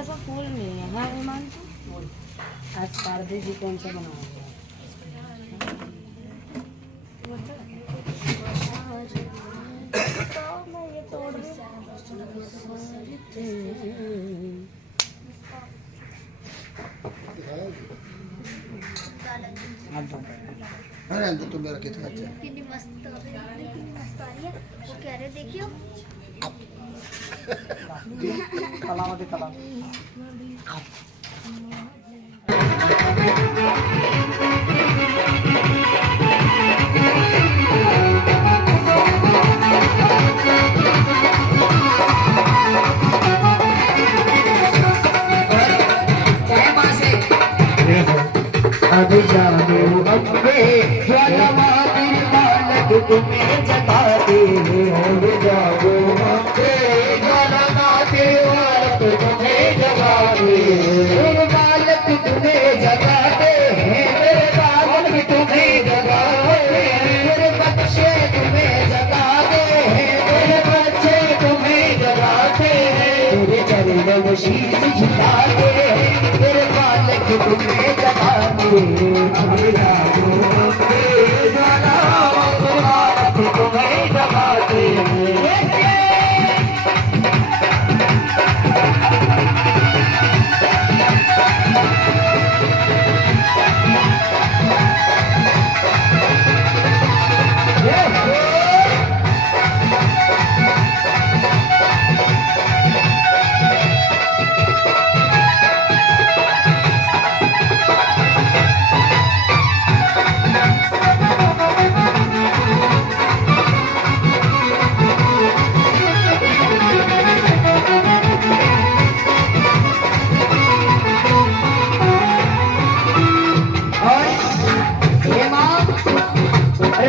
थोड़ा सा फूल नहीं है। हाँ हिमांशु, आज पारदी जी कौन सा बनाओगे? मैं ये तोड़ रही अरे अंदर तो मेरा कितना अच्छा है। कितनी मस्त आ रही है। वो कह रहे देखियो कलावती कला अब जानो अम्बे ज्वालामाली बालक तुम्हें जगा दे। अब जानो अम्बे ज्वालामाली बालक तुम्हें जगा दे। मेरे बालक तुम्हें जगा दे, मेरे बालक तुम्हें जगा दे, मेरे बच्चे तुम्हें जगा दे, मेरे बच्चे तुम्हें जगाते हैं। तेरे चरणों में शीश झुका दे, तेरे बालक तुम्हें जगा दे। अब जानो अम्बे ज्वालामाली बालक तुम्हें जगा दे।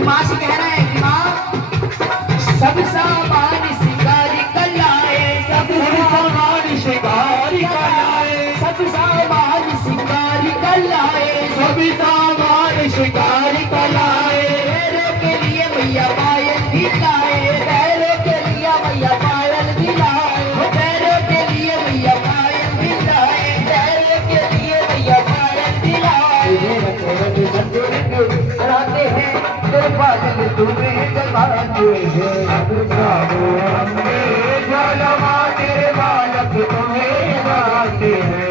माँ से कह रहा है कि माँ सब सामान शिकार कर लाए, सब सामान शिकार कर लाए, सब सामान शिकार कर लाए, सब सामान शिकार कर लाए। बैलों के लिए भैया पायल भी लाए, बैलों के लिए भैया पायल भी लाए, बैलों के लिए भैया पायल भी लाए, बैलों के लिए भैया पायल भी लाए। कराते हैं तेरे बादल तुम्हें जगाते हैं। अब जानो अम्बे ज्वालामाली तेरे बालक तुम्हें जगाते हैं।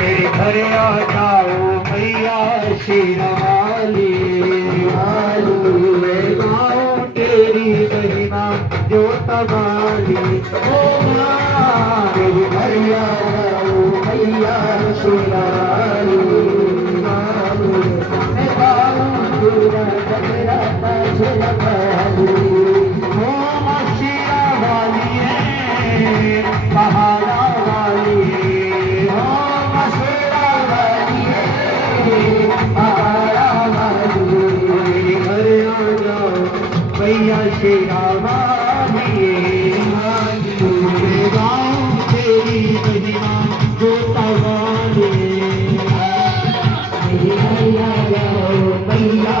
मेरे घर आ जाओ मैया शेरावाली, मैं गाऊं तेरी महिमा जो तवाली। ओ माँ मेरे घर आ जाओ मैया शेरावाली, मैं गाऊं तेरा जगराता शेरावाली। ओ माँ शेरावाली है पहाड़ा वाली, ओ माँ शेरावाली है पहाड़ा वाली। मेरे घर आ जाओ मैया शेरावाली, मैं गाऊं तेरी महिमा जो तवाली। मेरे घर आ जाओ मैया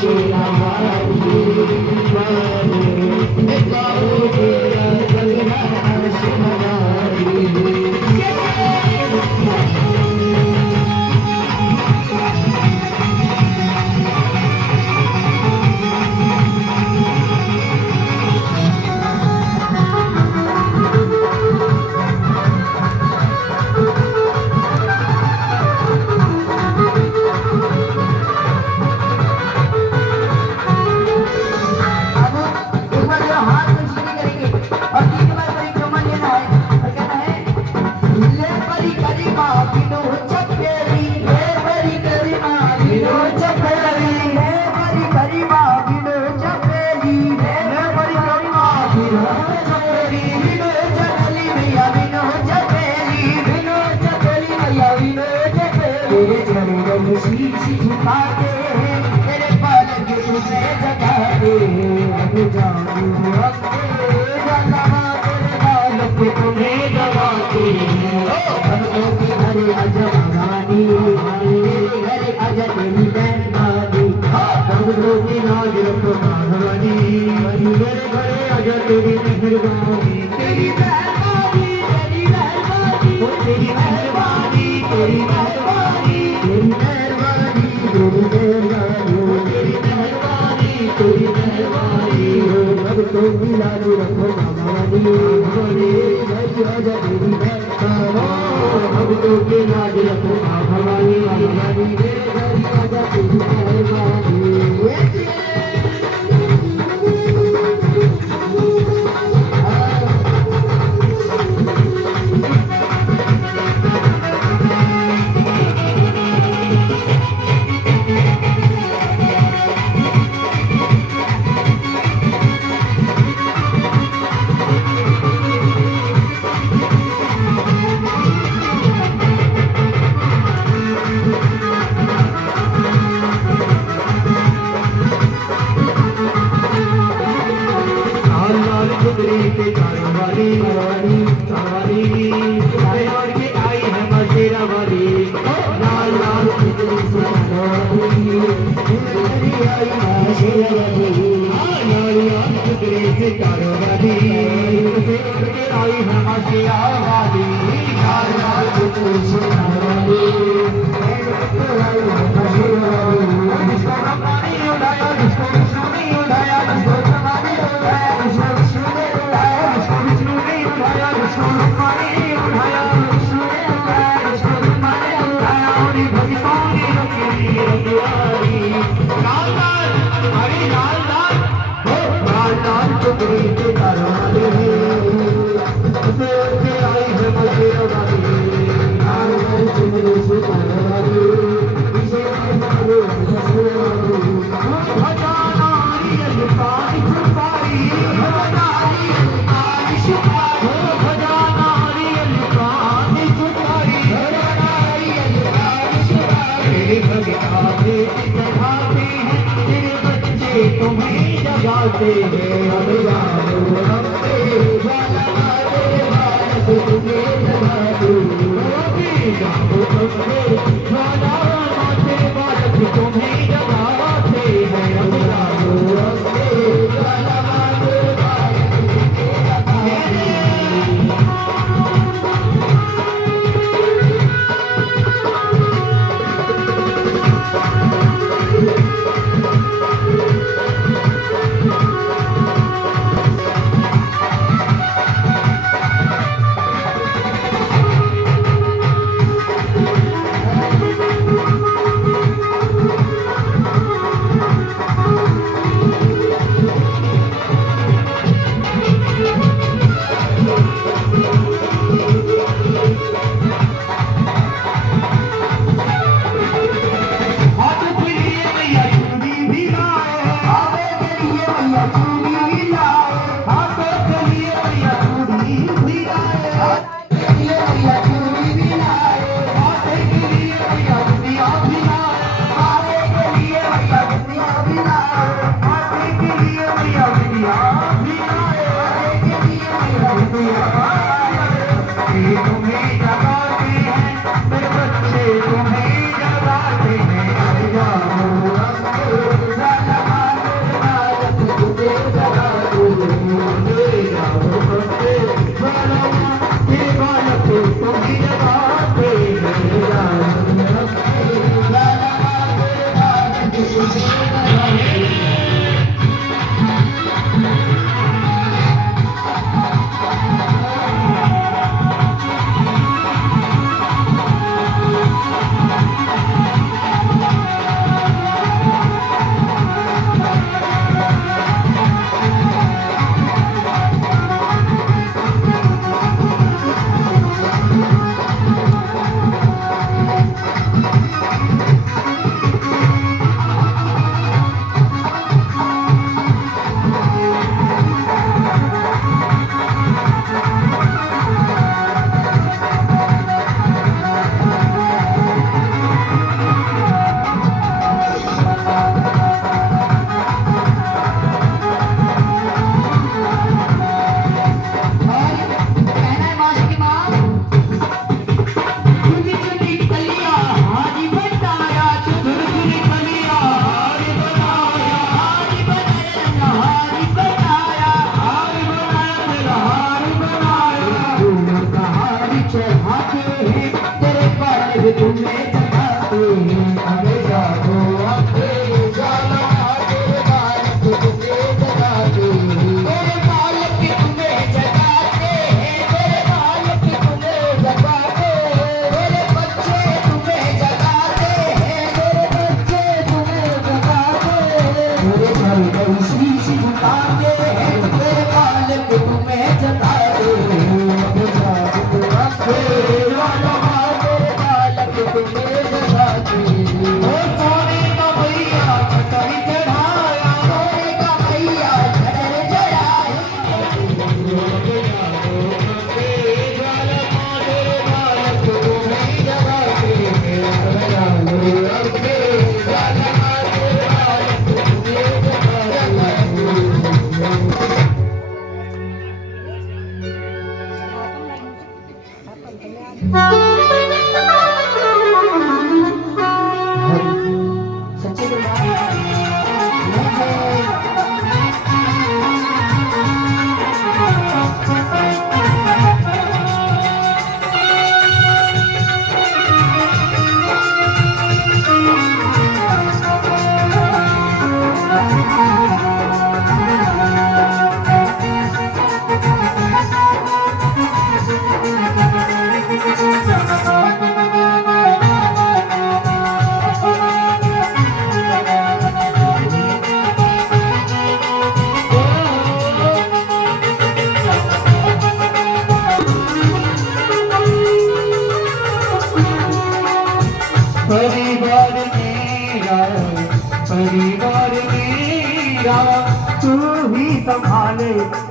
शेरावाली, मैं गाऊं तेरा जगराता शेरावाली। शीश झुकाते हैं तेरे बालक तुम्हें जगाते हैं। अब जानो अम्बे मेहरबानी तेरी मेहरबानी तेरी मेहरबानी तेरी मेहरबानी तेरी मेहरबानी तेरी मेहरबानी तेरी मेहरबानी तेरी मेहरबानी अब तो मिला लो रखो भगवानी भगवानी राजा तेरी मेहरबानी अब तो मिला लो रखो भगवानी भगवानी राजा तेरी मेहरबानी भगवान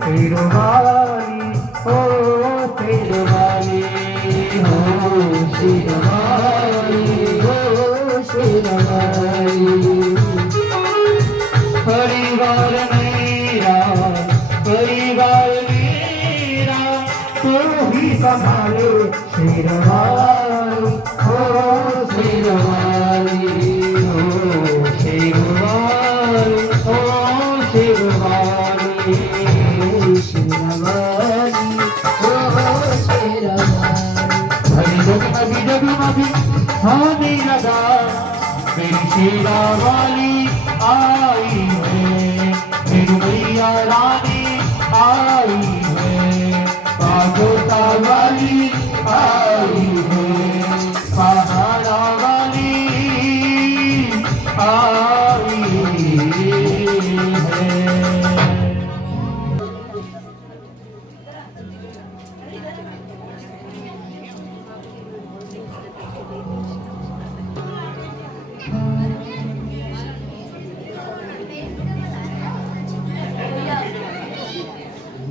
शेरवाली हो शेरवाली हो शेरवाली हो शेरवाली। परिवार मेरा तू ही संभाले शेरवाली हो शेरवाली हो शेरवाली हो शेरवाली शेरवाली हो शेरवाली। जगमगी होने लगा मेरी शेरावाली आई है, मेरी मैया रानी आई है, बागोता वाली आई है, पहाड़ा वाली आई है।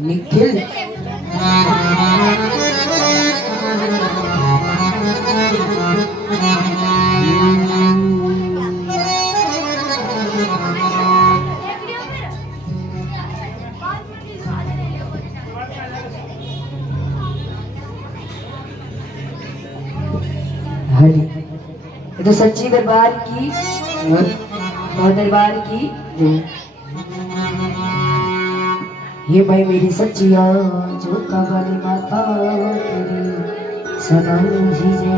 निखिल हरी ये तो सच्ची दरबार की और दरबार की ये भाई मेरी सच्चिया जोता वाली माता तेरी सनम जी जे।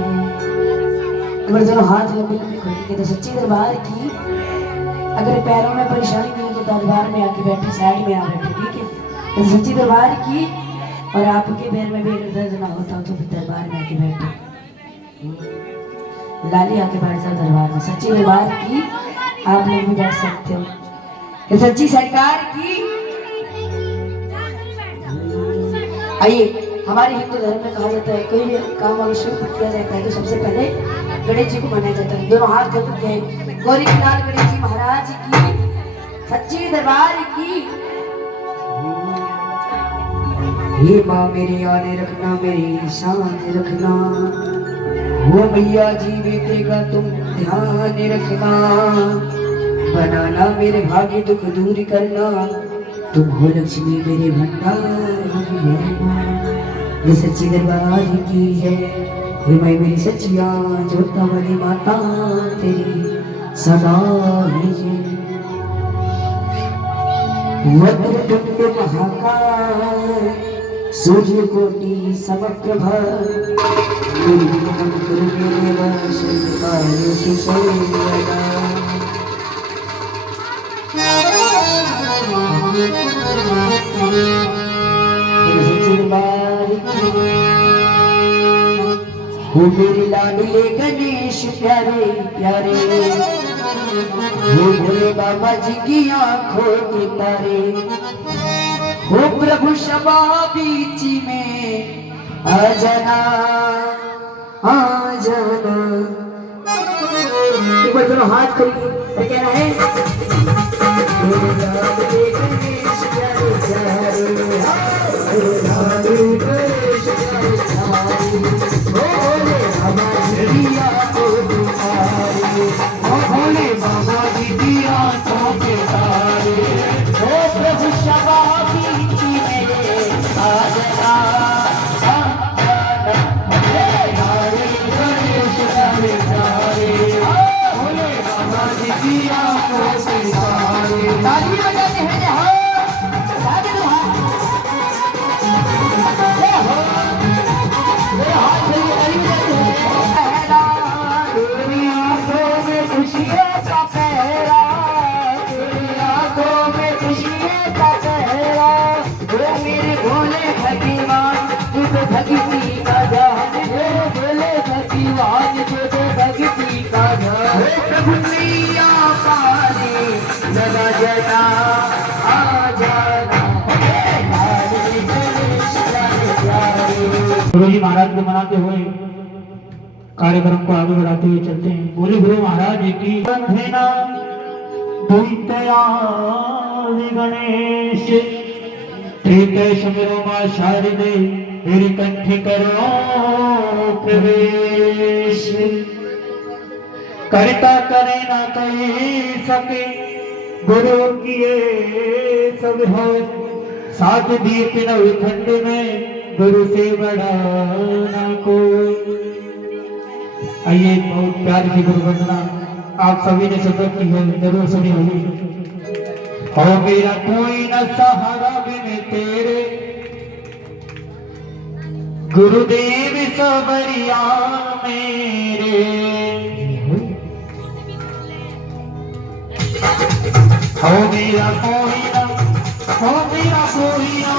अगर दोनों हाथ लंबे लंबे खोल के तो सच्ची दरबार की। अगर पैरों में परेशानी नहीं तो दरबार में आके बैठे, साइड में आ बैठे, ठीक है। तो सच्ची दरबार की। और आपके पैर में भी अगर दर्द ना होता तो फिर दरबार में आके बैठे, लाली आके बैठ जाओ दरबार में। सच्ची दरबार की आप लोग भी बैठ सकते हो। ये सच्ची सरकार की। आइए, हमारे हिंदू धर्म में कहा जाता है कोई भी काम अगर शुरू किया जाता है तो सबसे पहले गणेश जी को मनाया जाता है। दोनों हाथ जोड़ के गौरी लाल गणेश जी महाराज की, सच्ची दरबार की। हे माँ मेरी आने रखना, मेरी शान रखना, वो मैया जी बेटे का तुम ध्यान रखना, बनाना मेरे भाग्य दुख दूर करना, तुम हो लक्ष्मी मेरे भंडार। ये सच्ची दरबार की है, ये मैं मेरी सच्चिया जोता वाली माता तेरी सदा लीजिए। वक्रतुंड महाकाय सूर्य कोटि समप्रभा निर्विघ्नं कुरु मे देव सर्वकार्येषु सर्वदा। हो मेरे लाडले गणेश प्यारे प्यारे, हो भोले बाबा जी की आंखों के तारे, हो प्रभु क्षमा बीच में आ जाना आ जाना। एक बार दोनों हाथ खोलिए, कहना है मेरे लाडले गणेश प्यारे प्यारे, मेरे लाडले गणेश प्यारे प्यारे, भोले बाबा जी दिया तो तुम्हारे, भोले बाबा जी दिया तो के तारे, ओ प्रभु क्षमा बीच में आ जाना आ जाना। हमारे गणेश प्यारे प्यारे, भोले बाबा जी दिया तो के तारे। ताली बजाते हैं भगती का जान, बोले भगवान तुझे भगती का जान। प्रभु मैया पानी लगा जाना आ जाना। गुरु जी महाराज को मनाते हुए कार्यक्रम को आगे बढ़ाते हुए चलते हैं। बोले गुरु महाराज की बंधना द्वैतया गणेश ठीक है सुमिरो मां शारदे मेरी कंठी करो प्रवेश। करता करे ना कही सके गुरु किए सब हो, साथ दीप नवखंड में गुरु से बड़ा ना कोई। आइए बहुत प्यार की गुरु वंदना आप सभी ने सुबह की है, जरूर सुनी होगी। हो मेरा कोई न सहारा बिन तेरे गुरुदेव सबरिया मेरे। हो मेरा कोई न, हो मेरा कोई न,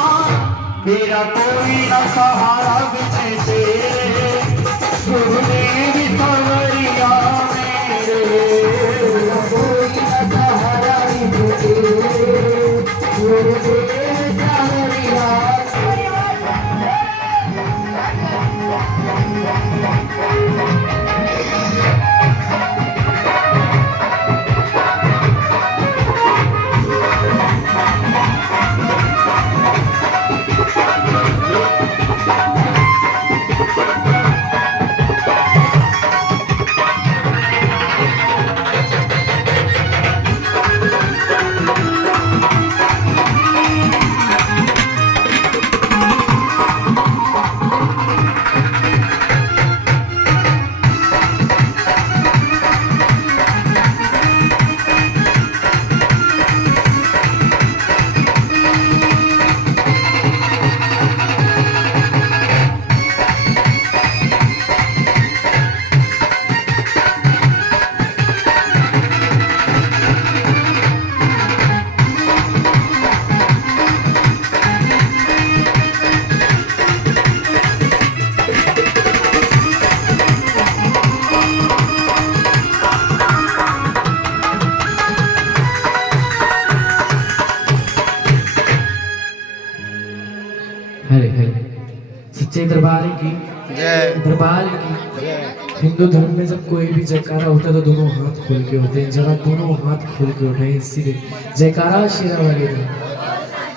मेरा कोई न सहारा बिन तेरे गुरुदेव सबरिया मेरे। कोई न सहारा बिन तेरे गुरुदेव सबरिया। हरे हरे सच्चे दरबार की जय दरबार की। जय। हिंदू धर्म में जब कोई भी जयकारा होता है तो दोनों हाथ खोल के होते हैं। जरा दोनों हाथ खोल के उठाए इसीलिए जयकारा शेरा वाले का।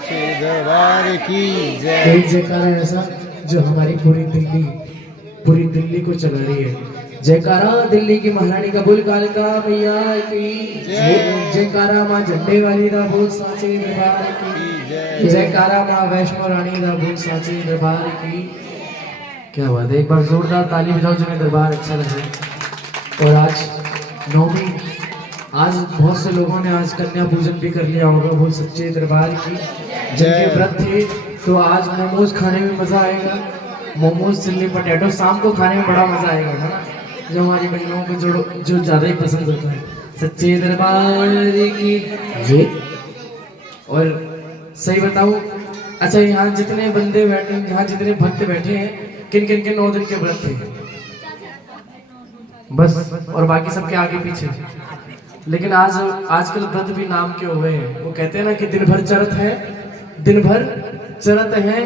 श्री दरबार की जय। एक जयकारा ऐसा जो हमारी पूरी दिल्ली को चला रही है। जयकारा दिल्ली की महारानी का बोल कालिका मैया की जय। जयकारा माँ झंडे वाली का बोल साचे दरबार की जय। जयकारा माँ वैष्णो रानी का बोल साचे दरबार की। क्या बात है, एक बार जोरदार ताली बजाओ जिन्हें दरबार अच्छा लगे। और आज नौमी, आज बहुत से लोगों ने आज कन्या पूजन भी कर लिया होगा बोल सच्चे दरबार की। जिनके व्रत थे तो आज मोमोज खाने में मजा आएगा। मोमोज चिल्ली पोटैटो शाम को खाने में बड़ा मजा आएगा, है ना, जो हमारी बहनों को जो ज्यादा ही पसंद होता है। सच्चे दरबार की जी। और सही बताऊं, अच्छा यहाँ जितने बंदे बैठे, यहाँ जितने भक्त बैठे हैं, किन किन के 9 दिन के व्रत थे बस, और बाकी सबके आगे पीछे। लेकिन आजकल व्रत भी नाम के हो गए हैं। वो कहते हैं ना कि दिन भर चरत है, दिन भर चरत है,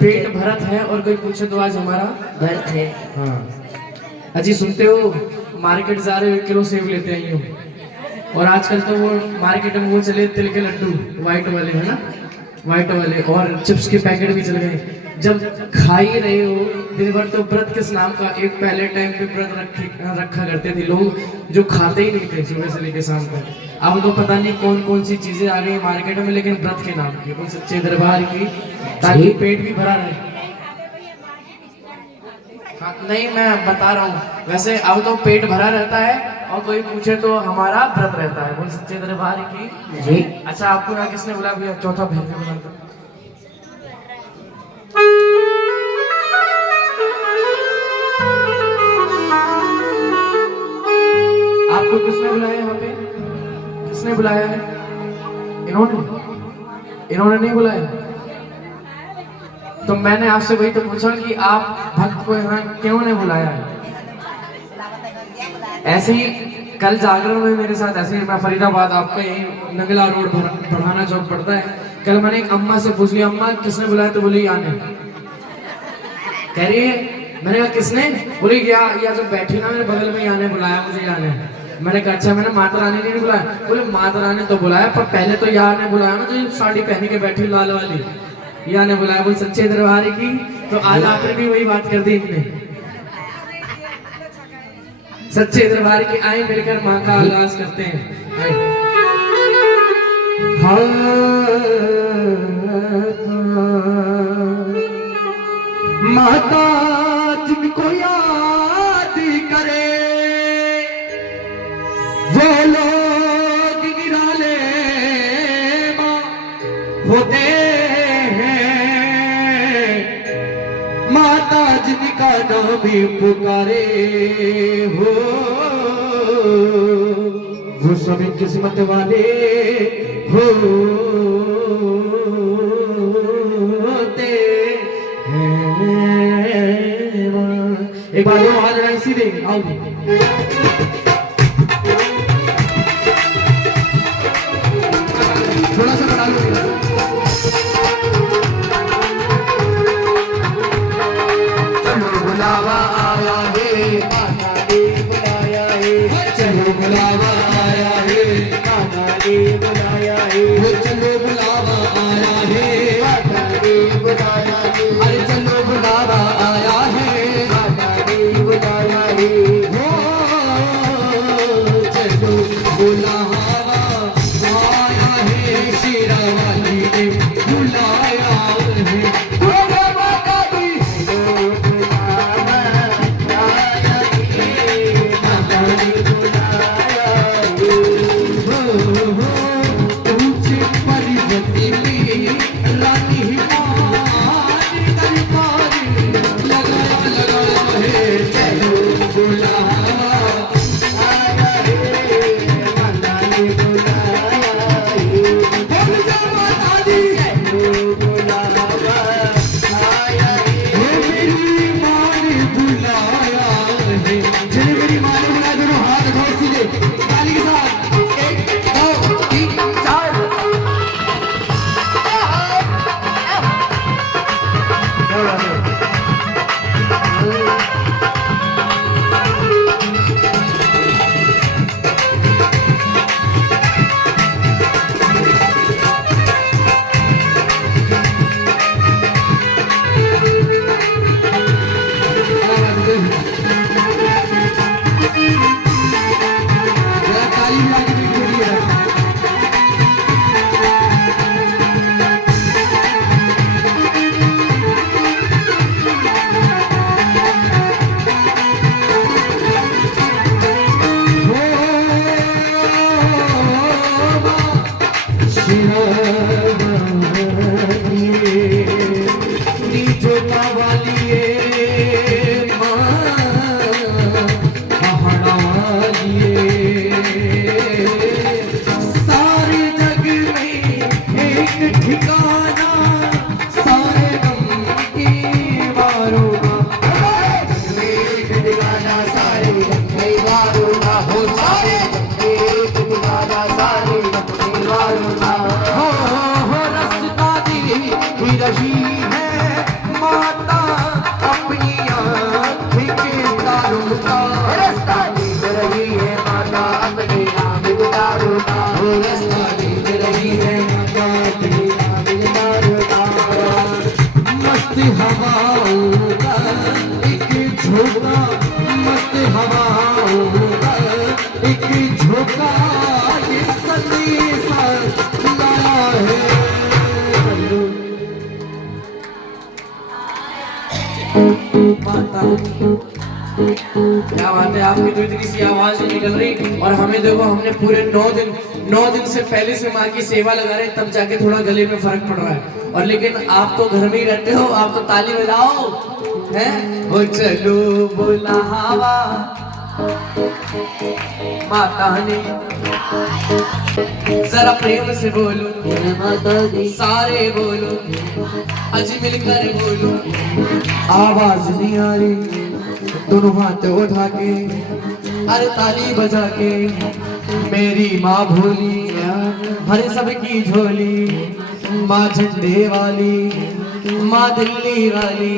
पेट भरत है, और कोई पूछे तो आज हमारा व्रत है। हाँ अजी सुनते हो, मार्केट जा रहे हो 1 किलो सेब लेते आई हो। और आजकल तो वो मार्केट में वो चले तिल के लड्डू व्हाइट वाले, है ना, व्हाइट वाले, और चिप्स के पैकेट भी चल गए। जब खा ही रहे हो दिन भर तो व्रत किस नाम का। एक पहले टाइम पे व्रत रखा करते थे लोग जो खाते ही नहीं थे सुबह से लेकर शाम तक। अब तो पता नहीं कौन कौन सी चीजें आ गई मार्केट में, लेकिन व्रत के नाम की, उन सच्चे दरबार की, ताकि पेट भी भरा रहे। हाँ नहीं, मैं बता रहा हूँ, वैसे अब तो पेट भरा रहता है, और कोई पूछे तो हमारा व्रत रहता है बोल सच्चे दरबार की जी। अच्छा आपको यहाँ किसने बुलाया भैया? चौथा भैया बुला दो। आपको किसने बुलाया यहाँ पे? किसने बुलाया है? इन्होंने नहीं बुलाया। तो मैंने आपसे वही तो पूछा कि आप भक्त को यहाँ क्यों नहीं बुलाया है। ऐसे ही कल जागरण में मेरे साथ ऐसे ही, मैं फरीदाबाद, आपका यही नगला रोड बढ़ाना चौक पड़ता है। कल मैंने एक अम्मा से पूछ लिया, अम्मा किसने बुलाया? तो बोली याने। कह रही है, मैंने कहा किसने? बोली या जो बैठी ना मेरे बगल में, याने बुलाया मुझे, याने। मैंने कहा अच्छा, मैंने माता रानी ने नहीं बुलाया। बोले माता रानी तो बुलाया, पर पहले तो यार ने बुलाया ना, जो साड़ी पहन के बैठी लाल वाली, या ने बुलाया बोल सच्चे दरबार की। तो आज आपने भी वही बात कर दी इनने। सच्चे दरबार की आए मिलकर माँ का आगाज करते हैं। आए। माता जिनको याद करे वो लोग निराले माँ होते हैं। माता जिनका नाम पुकारे हो वो सभी किस्मत वाले होते हैं। एक बार दोनों हाथ लड़ाई सीधे आओ। थोड़ा सा बढ़ा लो। चलो बुलावा आया है माता ने बुलाया है। चलो बुलावा आया है माता ने बुलाया है। चलो बुलावा आया है माता ने बुलाया है। अरे चलो बुलावा आया है माता ने बुलाया है। चलो बुलावा आया है शेरावाली ने बुलाया है। क्या बात है, आपकी तो इतनी सी आवाज निकल रही और हमें देखो हमने पूरे 9 दिन से पहले से माँ की सेवा लगा रहे तब जाके थोड़ा गले में फर्क पड़ रहा है। और लेकिन आप तो घर में ही रहते हो, आप तो ताली बजाओ हैं। वो चलो बुलावा माता ने, जरा प्रेम से बोलो माता दी, सारे बोलो अज मिलकर बोलो। आवाज नहीं आ रही, दोनों हाथ उठा के अरे ताली बजा के। मेरी माँ भोली हर सबकी झोली, माँ झंडे वाली, माँ दिल्ली वाली,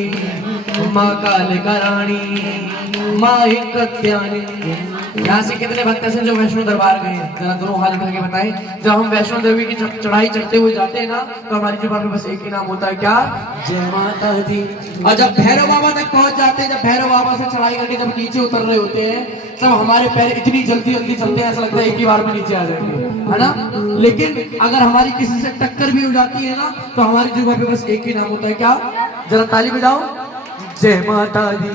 माँ कालिका रानी, माँ कत्यानी। यहाँ से कितने भक्त ऐसे जो वैष्णो दरबार गए हैं, जरा दोनों हाथ उठा के बताएं। जब हम वैष्णो देवी की चढ़ाई चढ़ते हुए जाते हैं ना, तो हमारी जुबान में बस एक ही नाम होता है, क्या? जय माता दी। और जब भैरव बाबा तक पहुंच जाते हैं, जब भैरव बाबा से चढ़ाई करके जब नीचे उतर रहे होते हैं, तब हमारे पैर इतनी जल्दी जल्दी चलते हैं, ऐसा लगता है एक ही बार में नीचे आ जाएंगे, है ना। लेकिन अगर हमारी किसी से टक्कर भी हो जाती है ना, तो हमारी जुबान पे बस एक ही नाम होता है, क्या? जरा ताली बजाओ। जय माता दी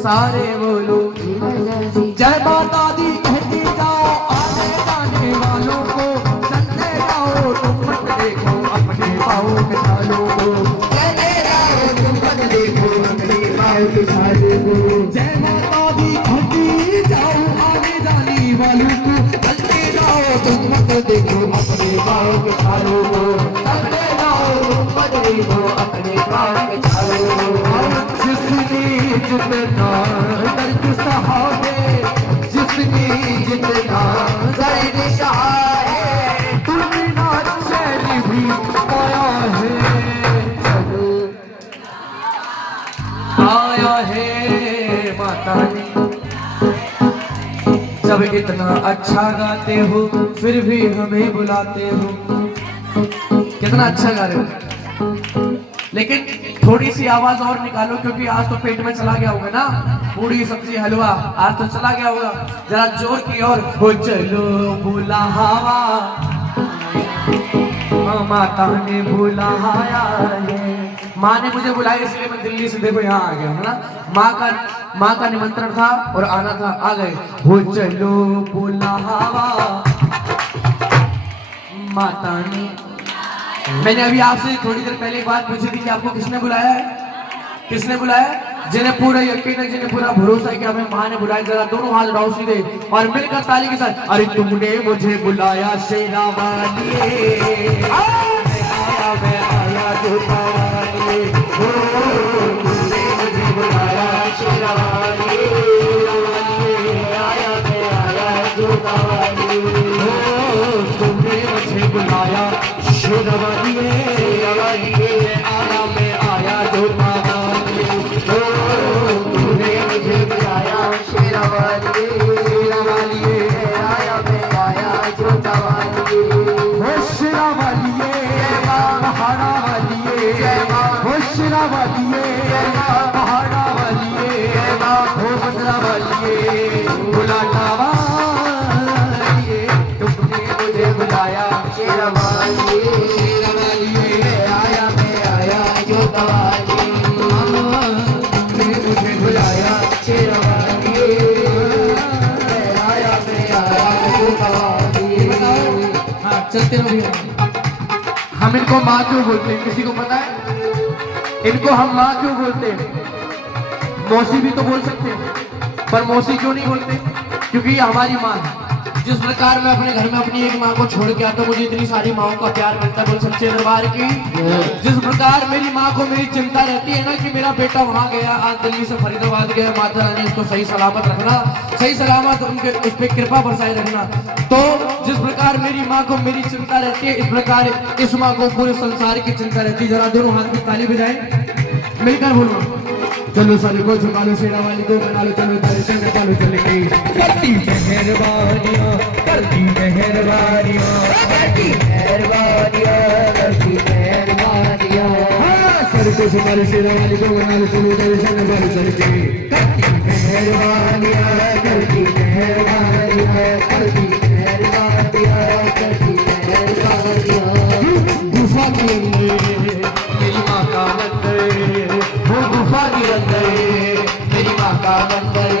सारे बोलो, जय माता दी कहते जाओ, आने जाने वालों को चलते जाओ, तुम मत देखो अपने पाँव के छालों को, चलते जाओ तुम मत देखो अपने पाँव के छालों को। जय माता दी कहते जाओ, आने जाने वालों को चलते जाओ, तुम मत देखो अपने पाँव के छालों को, चलते जाओ तुम मत देखो अपने पाँव के छालों को। जिसने जितना दर्द सहारे, जिसने जितना दर्द सहारे, तुमने ना चैन भी पाया है, आया है माता ने। जब इतना अच्छा गाते हो फिर भी हमें बुलाते हो, कितना अच्छा गा रहे हो। लेकिन थोड़ी सी आवाज और निकालो, क्योंकि आज तो पेट में चला गया होगा ना, पूरी सब्जी हलवा आज तो चला गया होगा। जरा जोर की ओर हो चलो बुलावा, माता ने बुलाया है, माँ ने मुझे बुलाया इसलिए मैं दिल्ली से देखो यहाँ आ गया, है ना। माँ का निमंत्रण था और आना था, आ गए। हो चलो बुलावा माता ने। मैंने अभी आपसे थोड़ी देर पहले एक बात पूछी थी कि आपको किसने बुलाया है? किसने बुलाया? जिन्हें पूरा यकीन है, जिन्हें पूरा भरोसा है कि हमें माँ ने बुलाया। जरा दोनों हाथ उठाओ सीधे और मिलकर ताली के साथ, अरे तुमने मुझे बुलाया शेरा वाली, मैं आया जोता वाली, तुमने मुझे बुलाया शेरा वाली, आया मैं आया जोता वाली, तुमने मुझे बुलाया शेरवाली, आया मैं आया जोता वाली, तुमने मुझे बुलाया शेरवाली, आया मैं आया जोता वाली, हो शेरवाली पहाड़ा वाली, हो शेरवाली पहाड़ा वाली, हो बदरा वाली बुलाना वाली, तुमने मुझे बुलाया शेरवाली, आया मैं आया जोता वाली, तुमने मुझे बुलाया शेरवाली, आया मैं आया जोता वाली। हाँ चलते रहो भैया। हम इनको माँ क्यों बोलते हैं, किसी को पता है? इनको हम माँ क्यों बोलते हैं? मौसी भी तो बोल सकते हैं, पर मौसी क्यों नहीं बोलते? क्योंकि ये हमारी माँ है। जिस प्रकार मैं अपने घर में अपनी एक माँ को छोड़ के आता हूँ, मुझे इतनी सारी माँओं का प्यार मिलता है, बोल सच्चे दरबार की। जिस प्रकार मेरी माँ को मेरी चिंता रहती है ना कि मेरा बेटा वहाँ गया, आज दिल्ली से फरीदाबाद गया, माता रानी उसको सही सलामत रखना, सही सलामत उनके उस पर कृपा बरसाए रखना। तो जिस प्रकार मेरी माँ को मेरी चिंता रहती है, इस प्रकार इस माँ को पूरे संसार की चिंता रहती है। जरा दोनों हाथ में ताली बजाएं, मिलकर बोलो, चलो सारे को झुका लो, शेरा वाली को बना लो, चलो दर्शन चलो चलेंगे। करती मेहरबानियां, करती मेहरबानियां, करती मेहरबानियां, करती मेहरबानियां। हाँ सर को झुका लो, शेरा वाली को बना लो, चलो दर्शन चलो चलेंगे। करती मेहरबानियां, करती मेहरबानियां, करती मेहरबानियां, करती मेहरबानियां। गुफा के अंदर मेरी माँ का मंदिर, गुफा के अंदर मेरी माँ का मंदिर,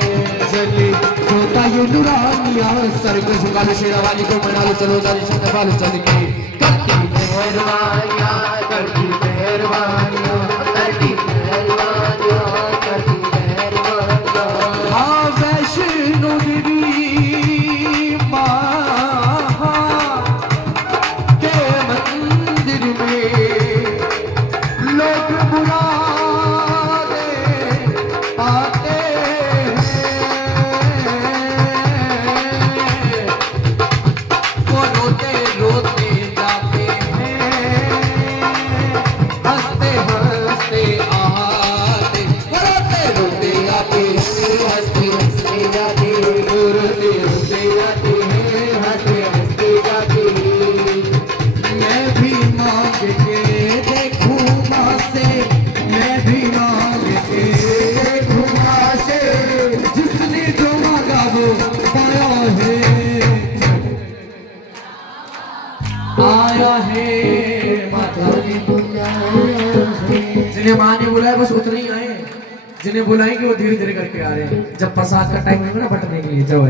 चले होता ये नूरानिया, सर को झुका लो, शेरा वाली को मना लो, चलो दर्शन करवा लो चल के। करती मेहरबानियां, करती मेहरबानियां, करती मेहरबानियां, करती मेहरबानियां। हाँ वैष्णो देवी माँ के मंदिर में लोग बुरा आते हैं, वो रोते रोते जाते हैं, हंसते हंसते आते हैं। जिन्हें माँ ने बुलाया बस उतने ही आए, जिन्हें बुलाएंगे वो धीरे धीरे करके आ रहे हैं। जब प्रसाद का टाइम होगा ना बटने के लिए जाओ,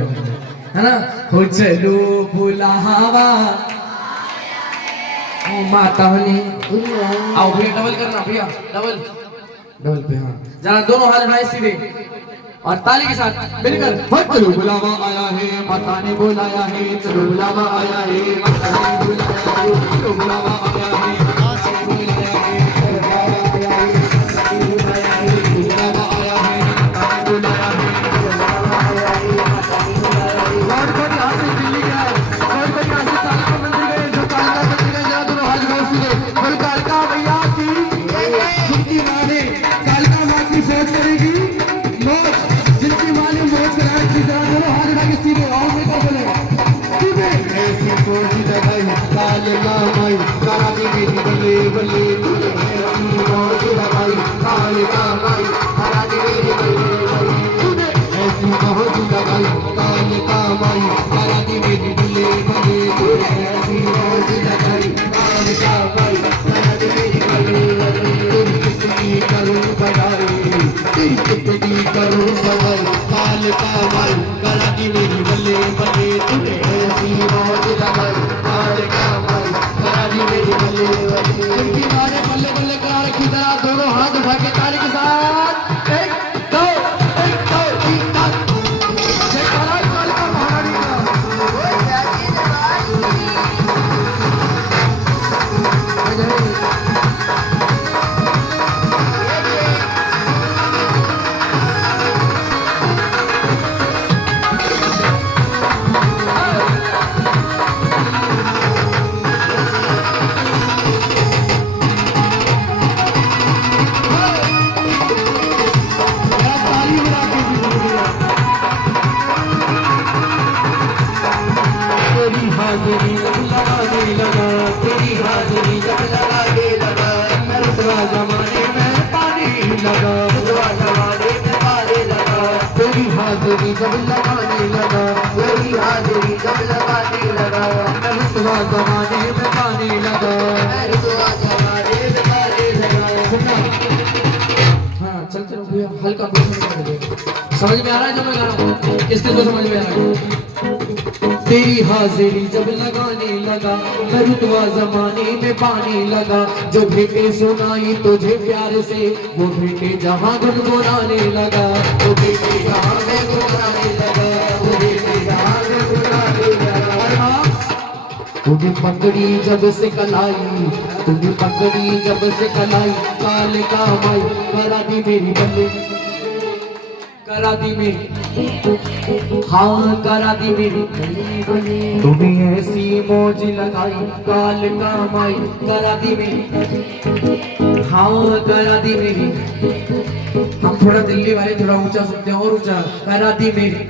है ना। हो चलो बुलावा ओ माता ने, आओ भैया डबल करना भैया, डबल डबल पे। हाँ जरा दोनों हाथ उठाए सीधे और ताली के साथ मिलकर। चलो बुलावा आया है, माता ने बुलाया है, चलो बुलावा आया है, माता ने बुलाया है, चलो बुलावा आया है, माता ने बुलाया है, बुलावा आया है, बुलाया है, बुलावा आया है, माता ने बुलाया है, बुलावा आया है, माता ने बुलाया है। और कोई यहाँ से दिल्ली गया, और कोई यहाँ से कालका मंदिर गए, जो कालका मंदिर गए जरा दोनों हाथ उठाओ सीधे, और कालका भैया की जिनकी माँ ने कालका माँ की सेवा करेगी, जिनकी माँ ने मौत कराई थी, जरा दोनों हाथ उठा के सीधे और नहीं तो बोले सीधे। ऐसी कोई लगाई काल कामाई करा दी मेरी बल्ले बल्ले, ऐसी मौत लगाई काल कामाई करा दी मेरी बल्ले बल्ले, ऐसी मौत लगाई काल कामाई करा दी मेरी बल्ले बल्ले, ऐसी मौत लगाई काल कामाई करा दी मेरी बल्ले बल्ले। कितनी करूं बड़ाई, कितनी करूं बड़ाई, काल कामाई करा दी मेरी बल्ले बल्ले, तूने ऐसी मौत लगाई काल कामाई करा दी मेरी बल्ले बल्ले। जिनकी माँ ने बल्ले बल्ले करा रखी, जरा दोनों हाथ उठा के ताली के साथ एक दो 3 4 जयकारा कालका महारानी का। तेरी हाजिरी जब लगाने लगा, तेरी हाजिरी जब लगाने लगा, मैं रुतबा जमाने में पानी लगा, रुतबा जमाने में पानी लगा। तेरी हाजिरी जब लगाने लगा, तेरी हाजिरी जब लगाने लगा, मैं रुतबा जमाने में पानी लगा, मैं रुतबा जमाने में पानी लगा। सुनना हाँ चलते रहो भैया, हल्का समझ में आ रहा है जब मैं गा रहा हूँ, किसके तो समझ में आ रहा है। तेरी हाजिरी जब लगाने लगा, मैं रुतबा जमाने में पानी लगा, जो भेंटे सुनाई तुझे प्यार से, वो भेंटे जहाँ गुनगुनाने लगा, वो भेंटे जहाँ में गुनगुनाने लगा, वो भेंटे जहाँ में गुनगुनाने लगा। तूने पकड़ी जब से कलाई, तूने पकड़ी जब से कलाई, काल कामाई करा दी मेरी बल्ले, करा दी मेरी, हाँ करा दी मेरी, तुम्हें ऐसी मौज लगाई काल कामाई करा दी मेरी, हाँ करा दी मेरी। हम थोड़ा दिल्ली वाले थोड़ा ऊंचा सुनते हैं और ऊंचा, करा दी मेरी,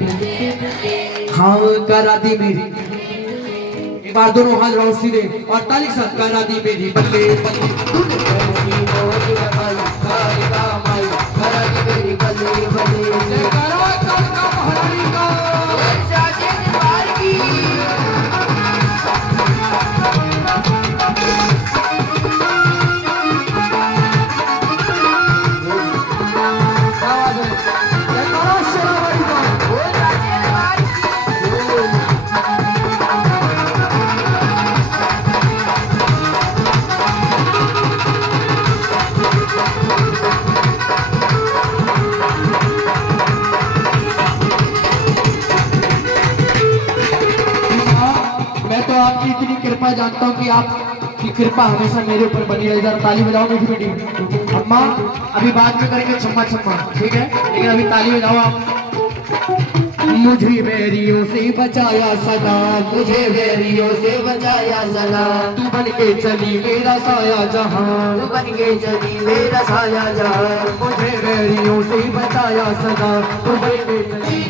हाँ करा दी मेरी। एक बार दोनों हाथ रहो सीधे और ताली के साथ, करा दी मेरी बल्ले बल्ले, तूने ऐसी मौज लगाई काल कामाई करा दी मेरी बल्ले बल्ले। जयकारा कालका महारानी का। आपकी इतनी कृपा जानता हूँ कि आपकी कृपा हमेशा मेरे ऊपर बनी रहे। जरा ताली बजाओ मीठी मीठी। अम्मा अभी बाद में करेंगे छम्मा छम्मा, ठीक है, लेकिन अभी ताली बजाओ आप। मुझे वैरियों से बचाया सदा, मुझे वैरियों से बचाया सदा, तू बन के चली मेरा साया जहां, तू बन के चली मेरा साया जहां, मुझे वैरियों से बचाया सदा, तू बन के चली।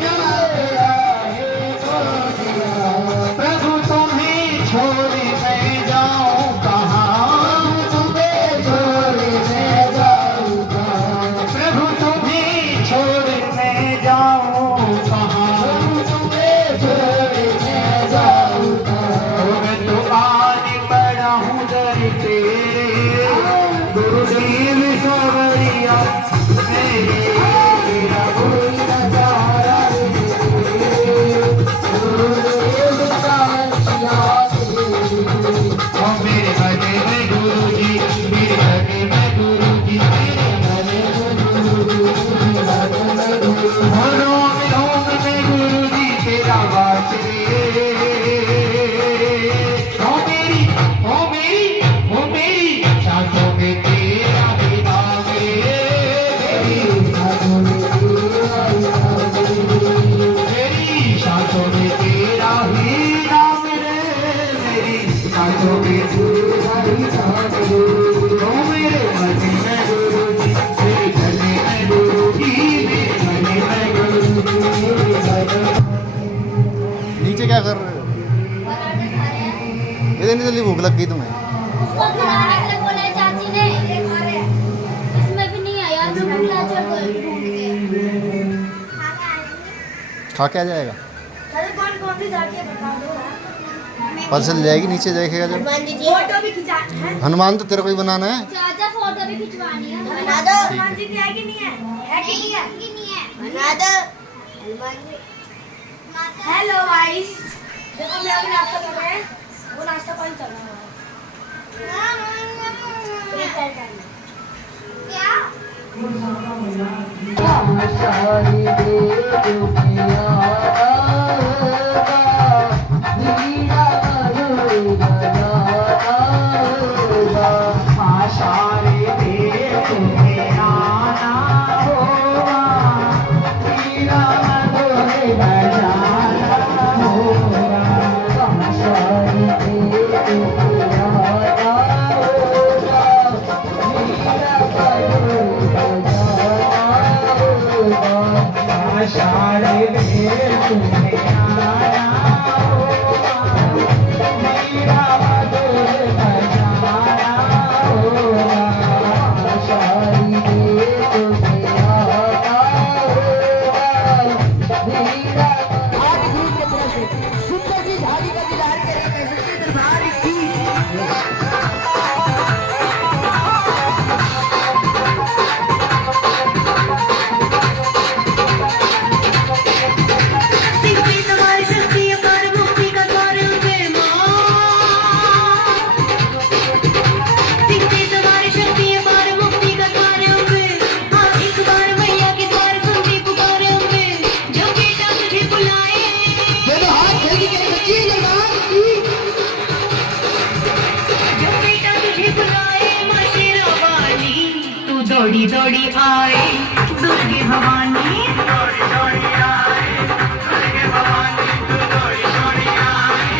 प्रभु तुम्हें छोड़ मैं जाऊं कहाँ, तुम्हें छोड़ मैं जाऊं कहाँ, प्रभु तुम्हें छोड़ मैं जाऊं कहाँ, तुम्हें छोड़ मैं जाऊं कहाँ। मैं तो आने पड़ा हूँ दर तेरे, गुरुदेव सब खिलाने के लिए बोला है चाची ने। इसमें भी नहीं आया, जो भूला जो ढूंढ के खा के आ जाएगा। कौन कौन सी जाती है बता दो। पर्सल जाएगी नीचे देखेगा जब। फोटो भी खिंचा है हनुमान तो तेरे को ही बनाना है। चाचा, फोटो भी खिंचवानी है। बना दो। हनुमान जी की है कि नहीं है? है कि नहीं है? बना दो। हेलो गाइस, देखो हम अभी नाश्ता कर रहे हैं। वो नाश्ता कौन कर रहा है? क्या? दौड़ी दौड़ी आए दुर्गे भवानी, दौड़ी दौड़ी आए दुर्गे भवानी, दौड़ी दौड़ी आए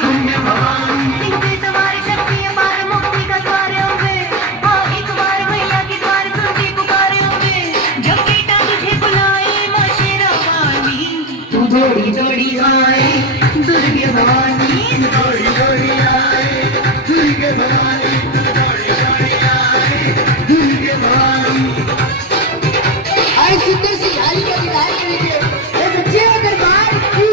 दुर्गे भवानी। सिंह पे सवार शक्ति अपार मुक्ति का द्वार होंगे, हाँ एक बार मैया के द्वार सुनते पुकारे होंगे। जब बेटा तुझे बुलाए माँ शेरा वाली, तू दौड़ी दौड़ी आए दुर्गे भवानी, दौड़ी दौड़ी आए दुर्गे भवानी, दौड़ी दौड़ी आए दुर्गे भवानी। और सुंदर सी झाड़ी का दीदार करेंगे। ये सच्चे दरबार की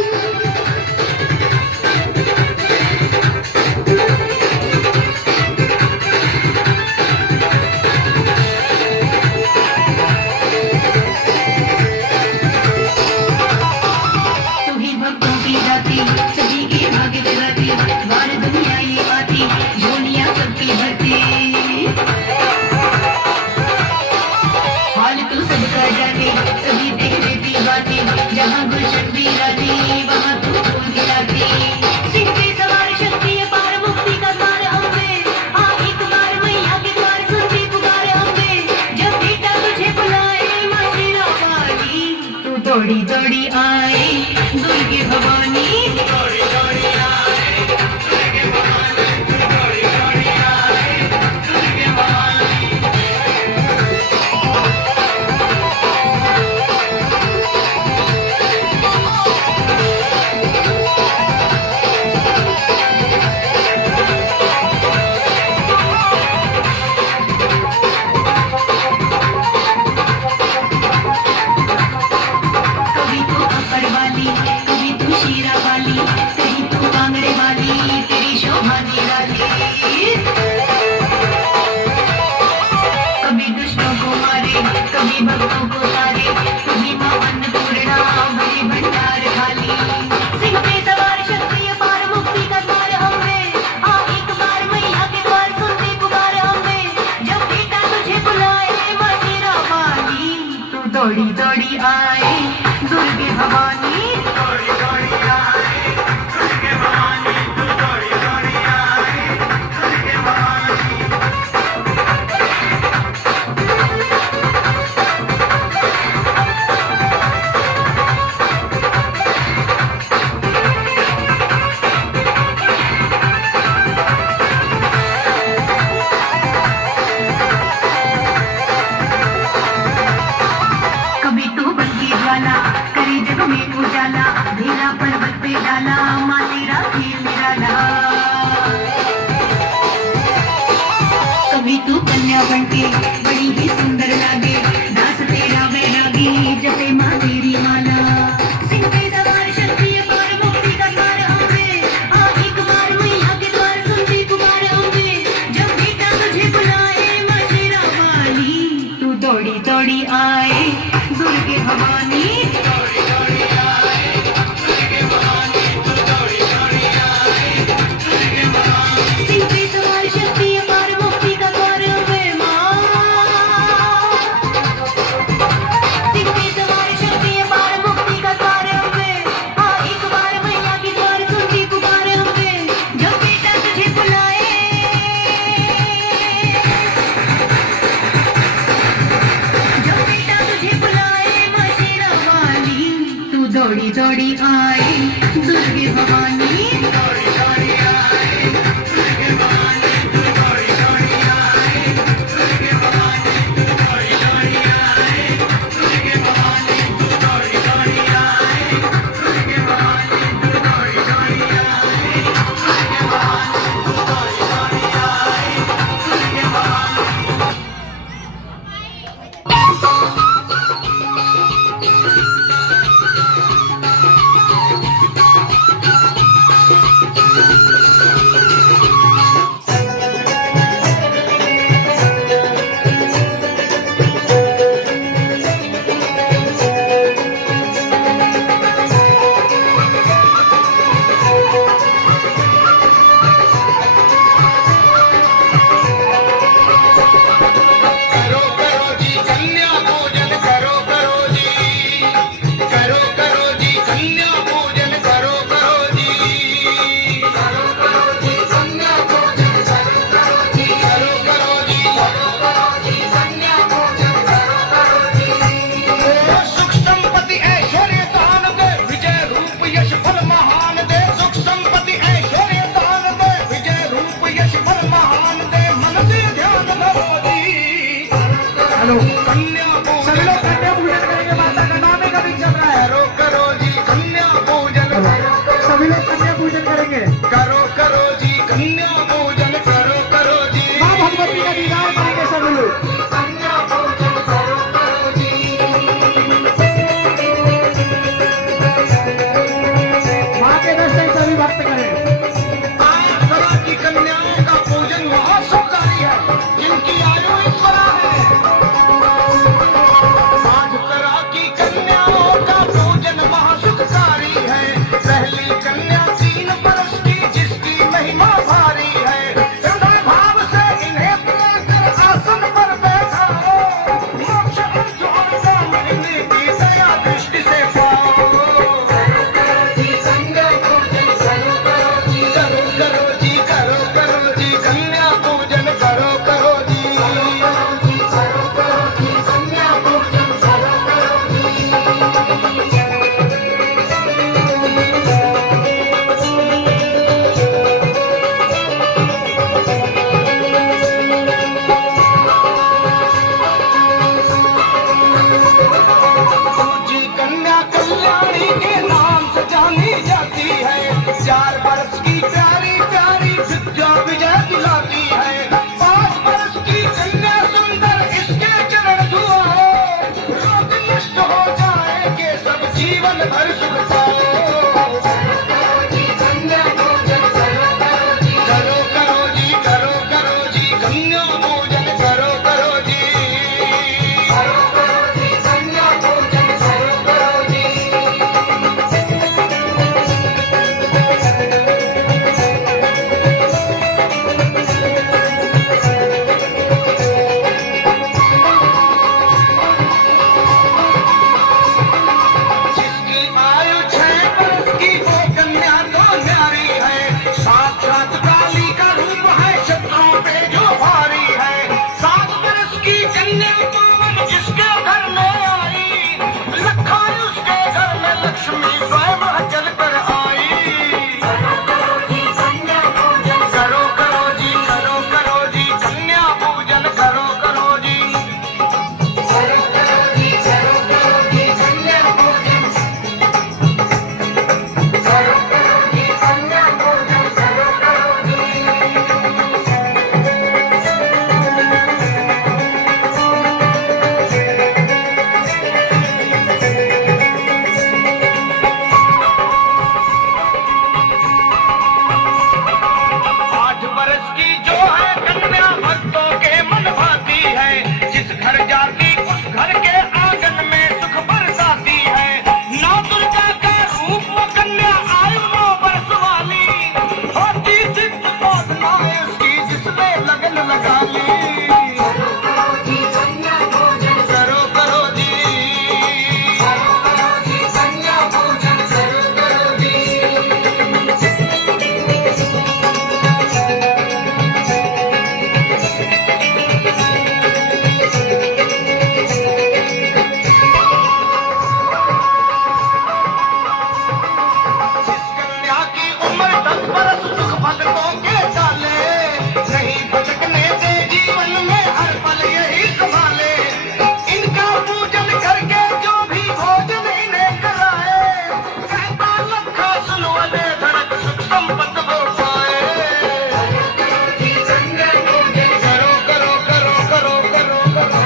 तू ही भक्तों की जाती, सभी के भाग्य जगाती, बार दुनिया ये आती, झोलियां सबकी भरती। हाल तू सबका जाने, सभी देख देती बातें, जहाँ गुलशन भी राती, वहाँ तू फूल खिलाती। सिंह पे सवार शक्ति अपार मुक्ति का द्वार होंगे, हाँ एक बार मैया के द्वार सुनते पुकारे होंगे। जब बेटा तुझे बुलाए माँ शेरा वाली, तू दौड़ी दौड़ी आए दुर्गे भवानी, दौड़ी दौड़ी आए दुर्गे भवानी, दौड़ी दौड़ी आए दुर्गे भवानी। कभी तू अकड़ वाली, कभी तू शीरा वाली, कहीं तू कांगड़े वाली, तेरी शोभा निराली। कभी दुष्टों को मारे, कभी भक्तों को तारे, कभी माँ अन्नपूर्णा भरी भंडार खाली। सिंह पे सवार शक्ति अपार मुक्ति का द्वार होंगे, हाँ एक बार मैया के द्वार सुनते पुकारे होंगे। जब बेटा तुझे बुलाए माँ शेरा वाली, तू दौड़ी दौड़ी आए दुर्गे भवानी, दौड़ी दौड़ी आए दुर्गे भवानी, तू दौड़ी दौड़ी आए दुर्गे भवानी। कभी तू बन की ज्वाला, करी जग में दौड़ी दौड़ी आए दुर्गे भवानी दौड़ी दौड़ी आए दुर्गे भवानी तू दौड़ी दौड़ी आए दुर्गे भवानी सिंह पे सवार शक्ति अपार मुक्ति का द्वार है माँ सिंह पे सवार शक्ति अपार मुक्ति का द्वार है हाँ एक बार मैया की द्वार सुनती पुकार हमें जब बेटा तुझे बुलाए जब बेटा तुझे बुलाए माँ शेरा वाली तू दौड़ी दौड़ी आए दुर्गे भवानी दौड़ी दौड़ी आए दुर्गे भवानी तू दौड़ी दौड़ी आए दुर्गे भवानी तू दौड़ी दौड़ी आए दुर्गे भवानी तू दौड़ी दौड़ी आए दुर्गे भवानी तू दौड़ी दौड़ी आए दुर्गे भवानी तू दौड़ी दौड़ी आए दुर्गे भवानी करो करो जी कन्या पूजन करो करो जी कन्या पूजन करो करो जी कन्या पूजन करो करो जी कन्या पूजन करो करो जी सुख संपत्ति ऐश्वर्य दान दे विजय रूप यश फल महान दे सुख संपत्ति ऐश्वर्य दान दे विजय रूप यश फल महान दे मन से ध्यान धरो जी हेलो कन्या सभी लोग पूजन कन्या पूजन करेंगे माता का नाम है कभी चल रहा है करो करो जी कन्या पूजन सभी लोग कन्या पूजन करेंगे करो करो जी कन्या पूजन करो करो जी माँ भगवती का दीदार करेंगे सभी लोग कन्या पूजन करो करो जी माँ के दर्शन सभी भक्त करें 8 तरह की कन्याओं का पूजन महाशुभकारी है जिनकी आयु ईश्वरा है 5 तरह की कन्याओं का पूजन महाशुभकारी है पहली कन्या 3 वर्ष की जिसकी घर के आंगन में सुख बरसाती है। नौ दुर्गा का रूप वो कन्या आयु 9 वर्ष वाली, होती दिव्य साधनाएं उसकी जिसने लगन लगा ली। करो जी कन्या पूजन करो करो जी, कन्या पूजन करो करो जी। जिस कन्या की उम्र 10 बरस सुख भक्तों के डाले, नहीं भटकने दे जीवन में हर पल यही संभाले। इनका पूजन करके जो भी भोजन इन्हें कराए, कहता लखा सुनवले धड़क सुख संपत्त हो पाए। करो करो करो करो करो करो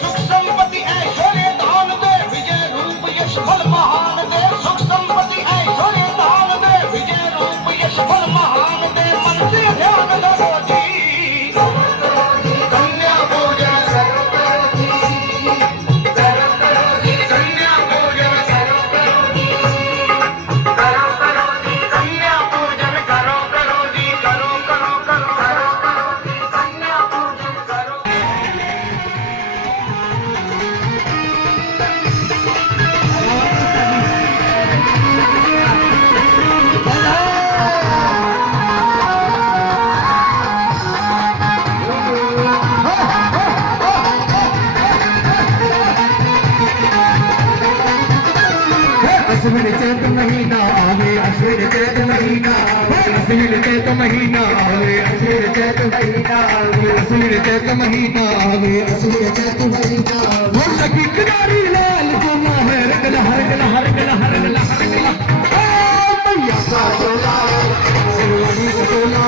सुख संपत्ति ऐश्वर्य दान दे, विजय रूप यश फल महान दे। सुख संपत्ति ऐश्वर्य दान दे, विजय रूप यश फल महान दे। मन से ध्यान धरो जी, कन्या पूजन करो करो जी, करो करो जी कन्या पूजन करो करो जी, करो करो जी कन्या पूजन करो करो जी, करो करो करो करो करो जी कन्या पूजन करो। अश्विन चैत महीना आवे, अश्विन चैत महीना आवे, अश्विन चैत महीना आवे, अश्विन चैत महीना आवे, अश्विन चैत महीना आवे, अश्विन चैत महीना आवे। लगी किनारी लाल चोला है, रगला हरगला हरगला हरगला हरगला। मैया का चोला, शिवरानी का चोला,